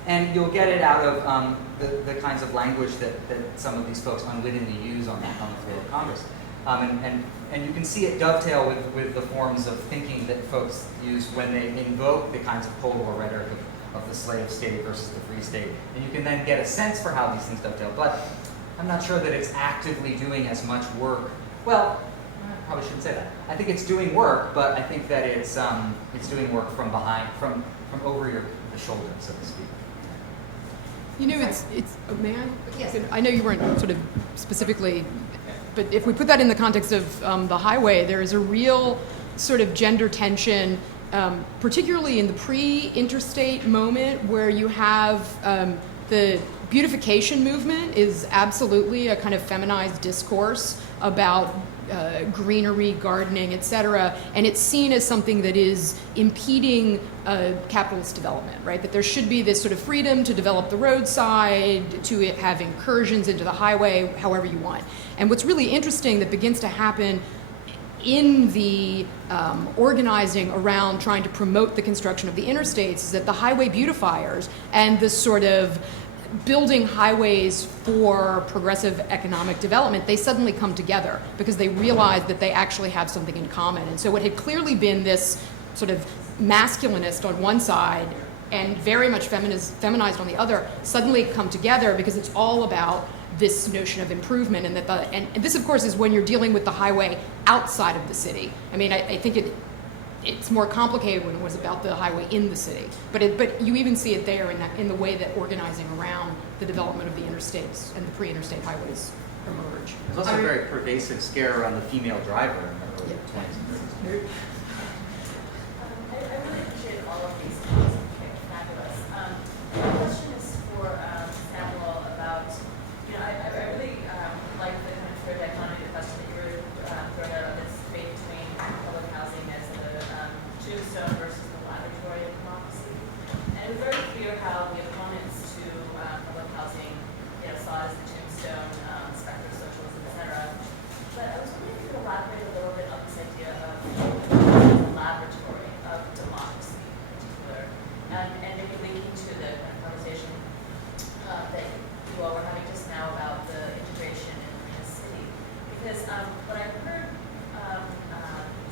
and you'll get it out of the kinds of language that some of these folks unwittingly use on the floor of Congress. And you can see it dovetail with the forms of thinking that folks use when they invoke the kinds of Cold War rhetoric of the slave state versus the free state. And you can then get a sense for how these things dovetail. But I'm not sure that it's actively doing as much work. Well, I probably shouldn't say that. I think it's doing work, but I think that it's doing work from behind, from over the shoulder, so to speak. You know, it's oh, may I? Yes. I know you weren't sort of specifically, but if we put that in the context of the highway, there is a real sort of gender tension, particularly in the pre-interstate moment where you have the beautification movement is absolutely a kind of feminized discourse about greenery, gardening, etc., and it's seen as something that is impeding capitalist development, right? That there should be this sort of freedom to develop the roadside, to have incursions into the highway, however you want. And what's really interesting that begins to happen in the organizing around trying to promote the construction of the interstates is that the highway beautifiers and the sort of building highways for progressive economic development, they suddenly come together because they realize that they actually have something in common. And so what had clearly been this sort of masculinist on one side and very much feminized on the other suddenly come together because it's all about this notion of improvement, and that and this of course is when you're dealing with the highway outside of the city. I mean, I think it's more complicated when it was about the highway in the city, but you even see it there in the way that organizing around the development of the interstates and the pre-interstate highways emerge. There's also a very pervasive scare around the female driver in the early 20s and 30s. I really appreciate all of these talks. Fabulous. My question is for Samuel about, I really like the kind of third dichotomy, the question that you were throwing out on this debate between public housing as the tombstone versus the laboratory of democracy. And it was very clear how the opponents to public housing saw it as the tombstone, Specter, socialism, etc. But I was wondering if you could elaborate a little bit on this idea of the laboratory of democracy in particular, and maybe linking to the kind of conversation that you all were having just now about the integration in the city. Because what I heard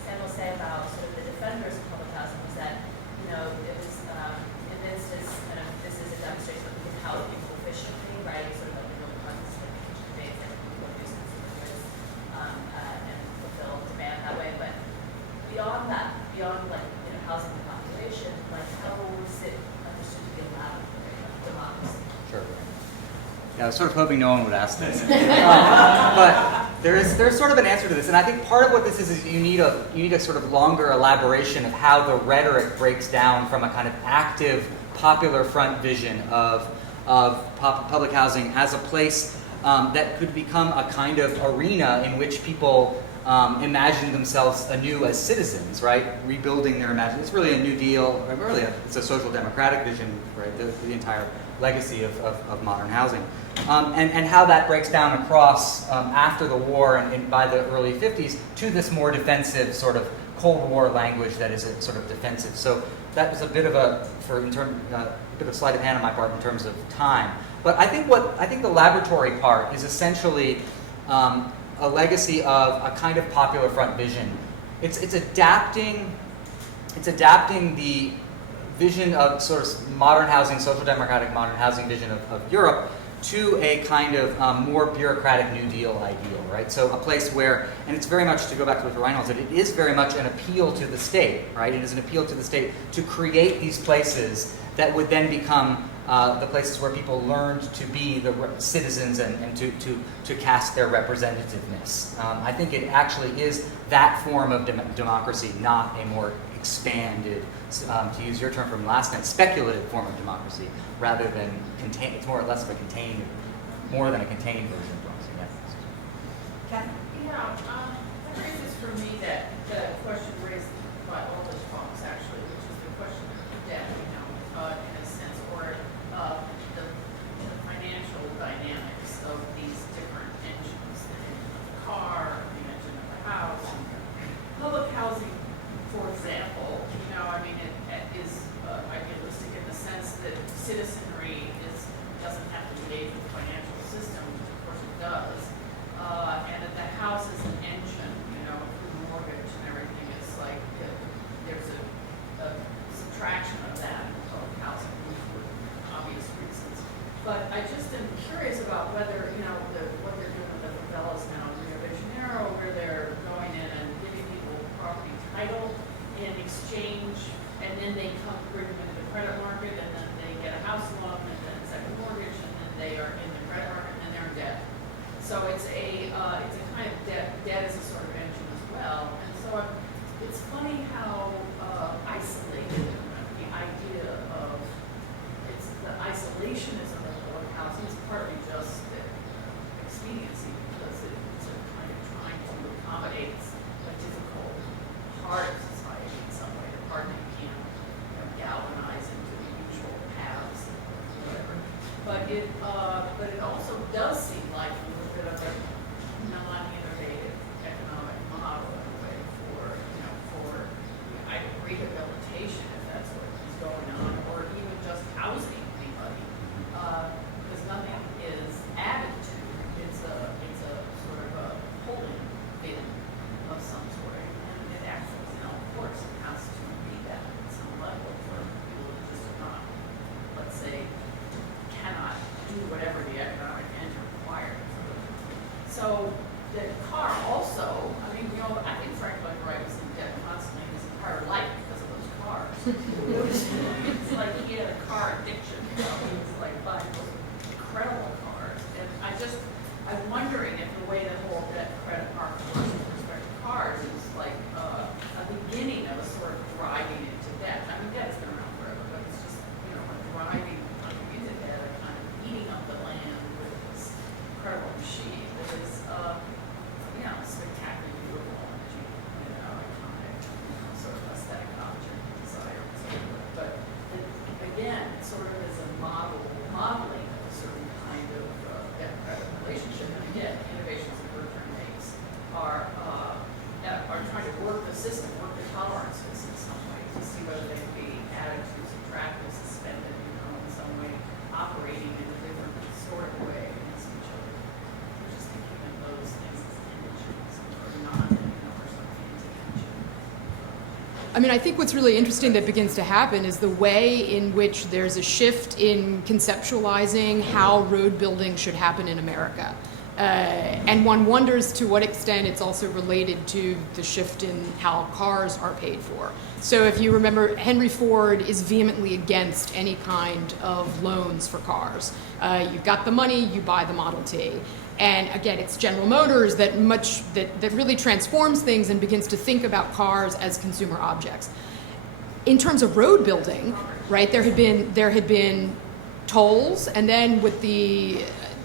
Samuel say about sort of the defenders of public housing was that, it was convinced as kind of this is a demonstration that we can house people efficiently, right? Sort of like the real concept of kitchen debates and people use consumers and fulfill demand that way. But beyond that, beyond like housing the population, like how is it understood to be a laboratory of democracy? Sure. Yeah, I was sort of hoping no one would ask this. But there's sort of an answer to this, and I think part of what this is you need a sort of longer elaboration of how the rhetoric breaks down from a kind of active popular front vision of public housing as a place that could become a kind of arena in which people imagine themselves anew as citizens, right? Rebuilding their imagination. It's really a New Deal, or really it's a social democratic vision, right? The entire legacy of modern housing. And how that breaks down across after the war and by the early 50s to this more defensive sort of Cold War language that is a sort of defensive. So that was a bit of a bit of sleight of hand on my part in terms of time. But I think the laboratory part is essentially a legacy of a kind of popular front vision. It's adapting the vision of sort of modern housing, social democratic modern housing vision of Europe to a kind of more bureaucratic New Deal ideal, right? So a place where, and it's very much, to go back to what Reinhold said, it is very much an appeal to the state, right? It is an appeal to the state to create these places that would then become the places where people learned to be the citizens and to cast their representativeness. I think it actually is that form of democracy, not a more expanded, to use your term from last night, speculative form of democracy, rather than contain. It's more or less of a contained, more than a contained version of democracy. Kathy? That raises for me that the question raised by all the talks actually, which is the question of debt, in a sense, or the financial dynamics of these different engines, the engine of the car, the engine of the house. Public housing, for example, it is idealistic in the sense that citizenry doesn't have to engage with the financial system. Of course, it exchange, and then they bring them into the credit market, and then they get a house loan, and then second mortgage, and then they are in the credit market, and then they're in debt. So it's a kind of debt is a sort of engine as well. And so it's funny how isolated the idea of the isolationism of housing is partly just the expediency, because it's a kind of trying to accommodate a difficult, hard society in some way. The part that you can't galvanize into the usual paths or whatever. But it also does seem like a little bit of a non-innovative economic model in a way for either rehabilitation, if that's what is going on, or even just housing anybody, because nothing is added to. It's a sort of a holding bin of some sort, and it actually, of course, it has to be that at some level for people who just are not, let's say, cannot do whatever the economic engine requires. So the car also, I mean, I think Franklin Wright was in debt constantly his entire life because of those cars. It's like he had a car addiction. He was like buying those incredible cars. And I'm wondering if the way the whole debt credit market works with respect to cars is like a beginning of a sort of driving into debt. I mean, debt's been around forever, but it's just, a driving into debt, a kind of eating up the land with this incredible machine that is, spectacularly beautiful and, iconic, sort of aesthetic object, desire, and so forth. But again, it sort of is a modeling of a certain kind of debt-credit relationship. And again, innovations that Bertrand makes are trying to work the system, work the tolerances in some way to see whether they can be added to, subtracted, suspended, in some way, operating in a different sort of way against each other. We're just thinking of those things as tensions or not, or something as a tension. I mean, I think what's really interesting that begins to happen is the way in which there's a shift in conceptualizing how road building should happen in America. And one wonders to what extent it's also related to the shift in how cars are paid for. So if you remember, Henry Ford is vehemently against any kind of loans for cars. You've got the money, you buy the Model T. And again, it's General Motors that really transforms things and begins to think about cars as consumer objects. In terms of road building, right, there had been tolls, and then with the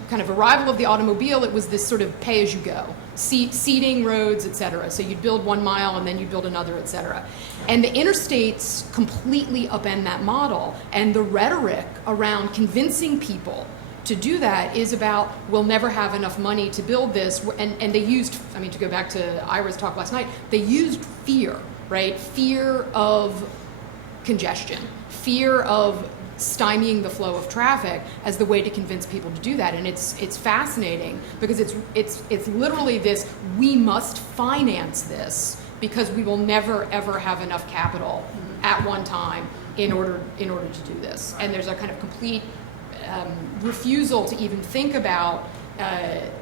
kind of arrival of the automobile, it was this sort of pay-as-you-go, seeding roads, et cetera. So you'd build 1 mile and then you'd build another, et cetera. And the interstates completely upend that model. And the rhetoric around convincing people to do that is about, we'll never have enough money to build this. And they used, I mean, to go back to Ira's talk last night, they used fear, right? Fear of congestion, fear of stymieing the flow of traffic as the way to convince people to do that. And it's fascinating because it's literally this, we must finance this because we will never ever have enough capital at one time in order to do this. And there's a kind of complete refusal to even think about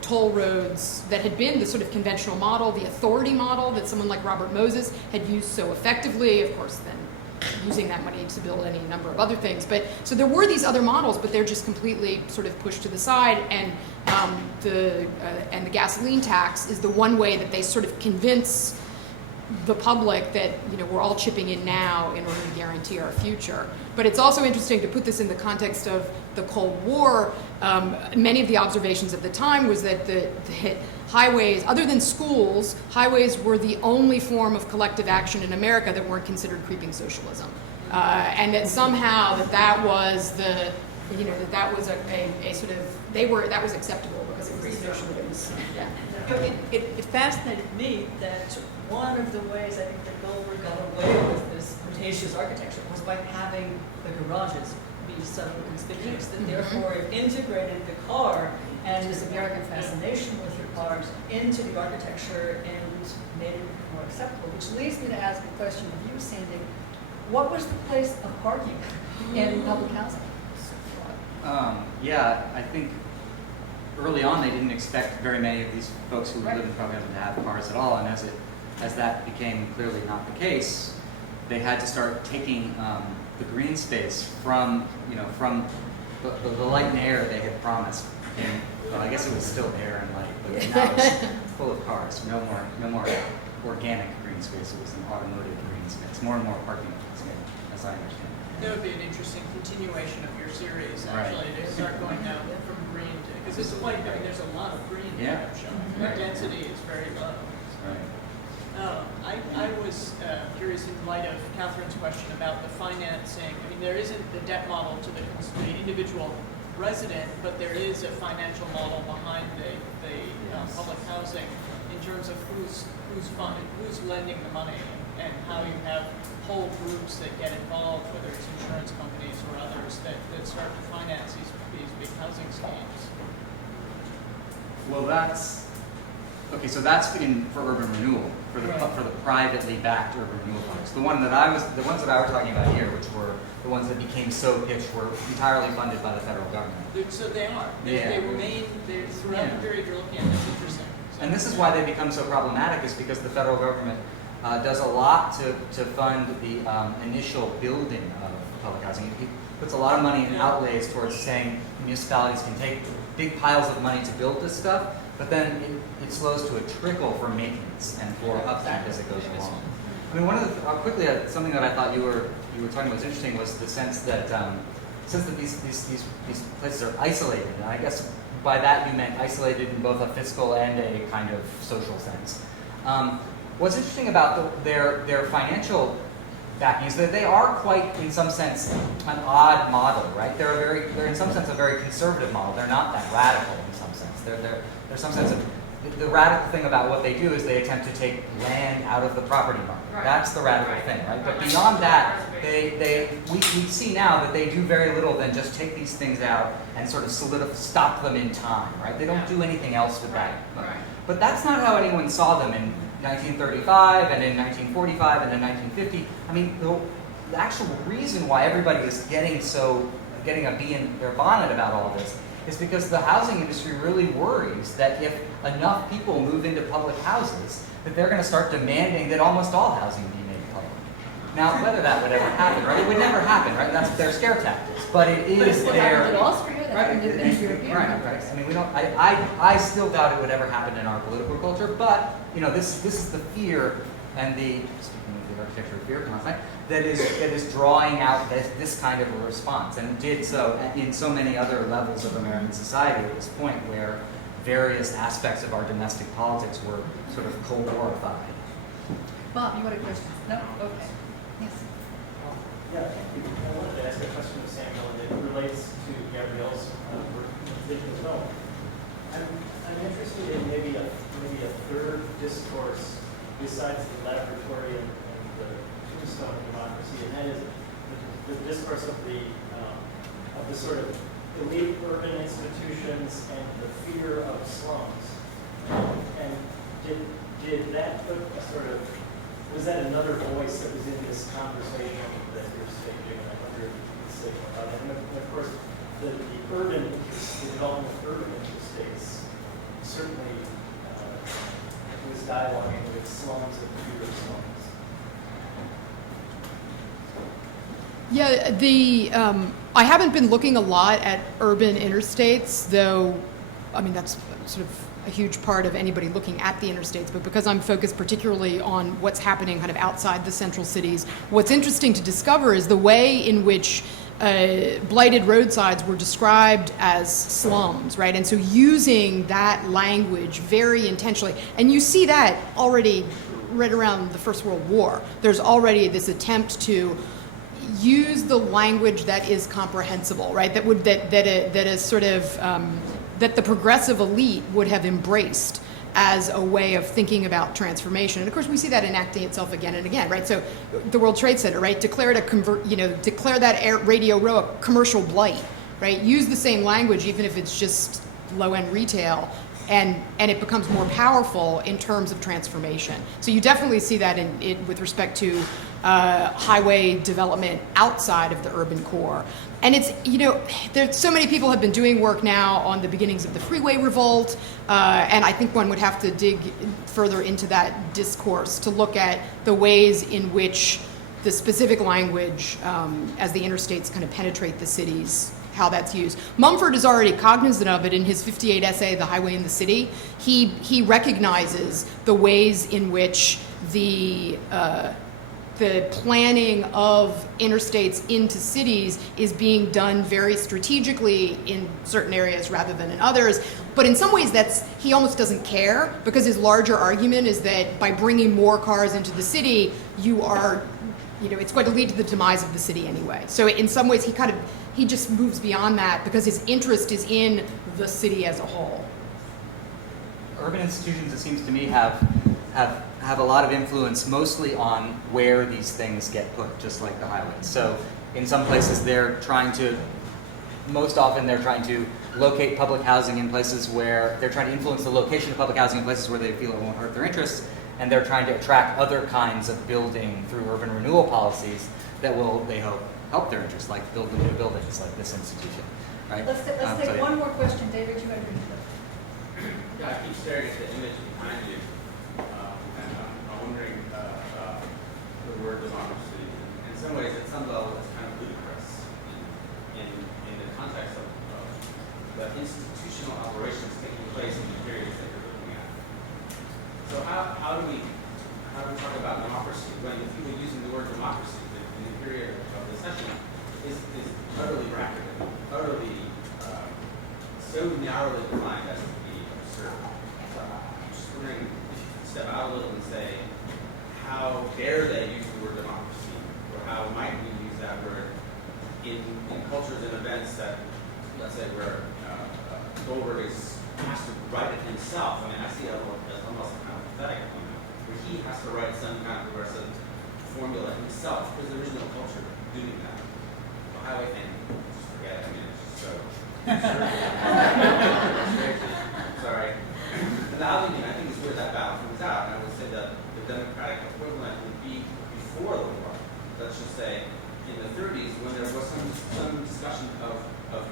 toll roads that had been the sort of conventional model, the authority model that someone like Robert Moses had used so effectively, of course, then using that money to build any number of other things. But so there were these other models, but they're just completely sort of pushed to the side. And the gasoline tax is the one way that they sort of convince the public that we're all chipping in now in order to guarantee our future. But it's also interesting to put this in the context of the Cold War. Many of the observations at the time was that the highways, other than schools, highways were the only form of collective action in America that weren't considered creeping socialism, and that somehow that was the, that was a sort of that was acceptable because it was socialism. Yeah. It fascinated me that one of the ways I think that Goldberg got away with this cretaceous architecture was by having the garages be so conspicuous, that therefore it integrated the car and this American fascination with your cars into the architecture and made it more acceptable, which leads me to ask a question of you, Sandy. What was the place of parking in public housing? Yeah, I think early on they didn't expect very many of these folks who live in Cogdell to have cars at all, and as that became clearly not the case, they had to start taking the green space from, from the light and air they had promised. And, well, I guess it was still air and light, but now it's full of cars. No more organic green space. It was an automotive green space. More and more parking space, as I understand. That would be an interesting continuation of your series, actually, Right. to start going down from green to, because it's white, I mean, there's a lot of green Yeah. there showing. The Right. density is very low. Right. I was curious in light of Catherine's question about the financing. I mean, there isn't the debt model to the individual resident, but there is a financial model behind the public housing in terms of who's lending the money and how you have whole groups that get involved, whether it's insurance companies or others that start to finance these big housing schemes. Well, that's okay. So that's for urban renewal, for the privately backed urban renewal projects. The ones that I was talking about here, which were the ones that became so pitched, were entirely funded by the federal government. So they are. Yeah. They remain. Throughout the period you're looking at. That's interesting. So, And this is why they become so problematic, is because the federal government does a lot to fund the initial building of public housing. It puts a lot of money and outlays towards saying municipalities can take big piles of money to build this stuff, but then it slows to a trickle for maintenance and for upkeep as it goes along. I mean, one of the quickly something that I thought you were talking about was interesting was the sense that these places are isolated, and I guess by that you meant isolated in both a fiscal and a kind of social sense. What's interesting about their financial backing is that they are quite, in some sense, an odd model, right? They're in some sense a very conservative model. They're not that radical in some sense. There's some sense of the radical thing about what they do is they attempt to take land out of the property market. Right. That's the radical thing, right? But beyond that, we see now that they do very little than just take these things out and sort of stop them in time, right? They don't do anything else with that. Right. But that's not how anyone saw them in 1935 and in 1945 and in 1950. I mean, the actual reason why everybody was getting a bee in their bonnet about all this is because the housing industry really worries that if enough people move into public houses, that they're going to start demanding that almost all housing be made public. Now, whether that would ever happen, right? It would never happen, right? That's their scare tactics. But it is their... Happened in Austria, that happened in many European Right. countries. I mean, we don't. I still doubt it would ever happen in our political culture. But this is the fear and the speaking of the architecture of fear from last night that is drawing out this kind of a response, and it did so in so many other levels of American society at this point, where various aspects of our domestic politics were sort of cold-warified. Bob, you had a question? No? Okay. Yes. Yeah, I wanted to ask a question of Samuel, and it relates to Gabrielle's vision as well. I'm interested in maybe a third discourse besides the laboratory and the tombstone of democracy, and that is the discourse of the sort of elite urban institutions and the fear of slums. And did that put a sort of, was that another voice that was in this conversation that you're staging? And I wonder if you could say more about it. And of course, the development of urban interstates certainly was dialoguing with slums and fear of slums. Yeah, I haven't been looking a lot at urban interstates, though, I mean, that's sort of a huge part of anybody looking at the interstates, but because I'm focused particularly on what's happening kind of outside the central cities, what's interesting to discover is the way in which blighted roadsides were described as slums, right? And so using that language very intentionally, and you see that already right around the First World War. There's already this attempt to use the language that is comprehensible, right? That is sort of that the progressive elite would have embraced as a way of thinking about transformation. And of course, we see that enacting itself again and again, right? So the World Trade Center, right? Declare that Radio Row a commercial blight, right? Use the same language, even if it's just low-end retail, and it becomes more powerful in terms of transformation. So you definitely see that with respect to highway development outside of the urban core. And it's, there's so many people have been doing work now on the beginnings of the freeway revolt, and I think one would have to dig further into that discourse to look at the ways in which the specific language as the interstates kind of penetrate the cities, how that's used. Mumford is already cognizant of it in his 58 essay, The Highway in the City. He recognizes the ways in which the planning of interstates into cities is being done very strategically in certain areas rather than in others. But in some ways he almost doesn't care, because his larger argument is that by bringing more cars into the city, it's going to lead to the demise of the city anyway. So in some ways he just moves beyond that because his interest is in the city as a whole. Urban institutions, it seems to me, have a lot of influence mostly on where these things get put, just like the highways. So in some places most often they're trying to locate public housing in places where they're trying to influence the location of public housing in places where they feel it won't hurt their interests, and they're trying to attract other kinds of building through urban renewal policies that will, they hope, help their interests, like build new buildings like this institution. Right? Let's take one more question. David, you had Yeah, I keep staring at the image behind you, and I'm wondering the word democracy. In some ways, at some level, it's kind of ludicrous in the context of the institutional operations taking place in the periods that you're looking at. So how do we talk about democracy when the people using the word democracy in the period of the session is utterly bracketed, utterly so narrowly defined as to be absurd. So I'm just wondering if you could step out a little and say, how dare they use the word democracy, or how might we use that word in cultures and events that, let's say, where Goldberg has to write it himself. I mean, I see it as almost kind of pathetic, where he has to write some kind of progressive formula himself, because there is no culture doing that. The highway thing, just forget it. I mean, it's just so sorry. And the housing thing, I think, is where that battle comes out. And I would say that the democratic equivalent would be before the war. Let's just say in the 30s, when there was some discussion of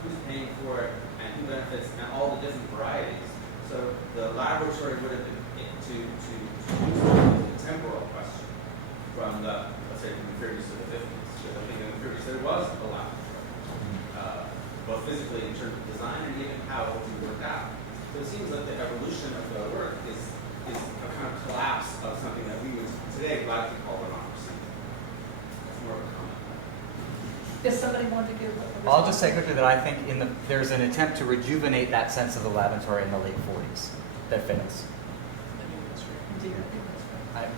who's paying for it and who benefits and all the different varieties. So the laboratory would have been to use the temporal question from the, let's say, from the 30s to the 50s. Because I think in the 30s there was a laboratory, both physically in terms of design and even how it will be worked out. So it seems like the evolution of the work is a kind of collapse of something that we would today like to call democracy. That's more of a comment. Does somebody want to give a response? I'll just say quickly that I think there's an attempt to rejuvenate that sense of the laboratory in the late 40s that fails.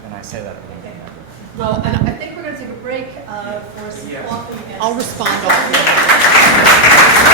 And I say that at the beginning. Well, and I think we're going to take a break for some coffee. I'll respond off.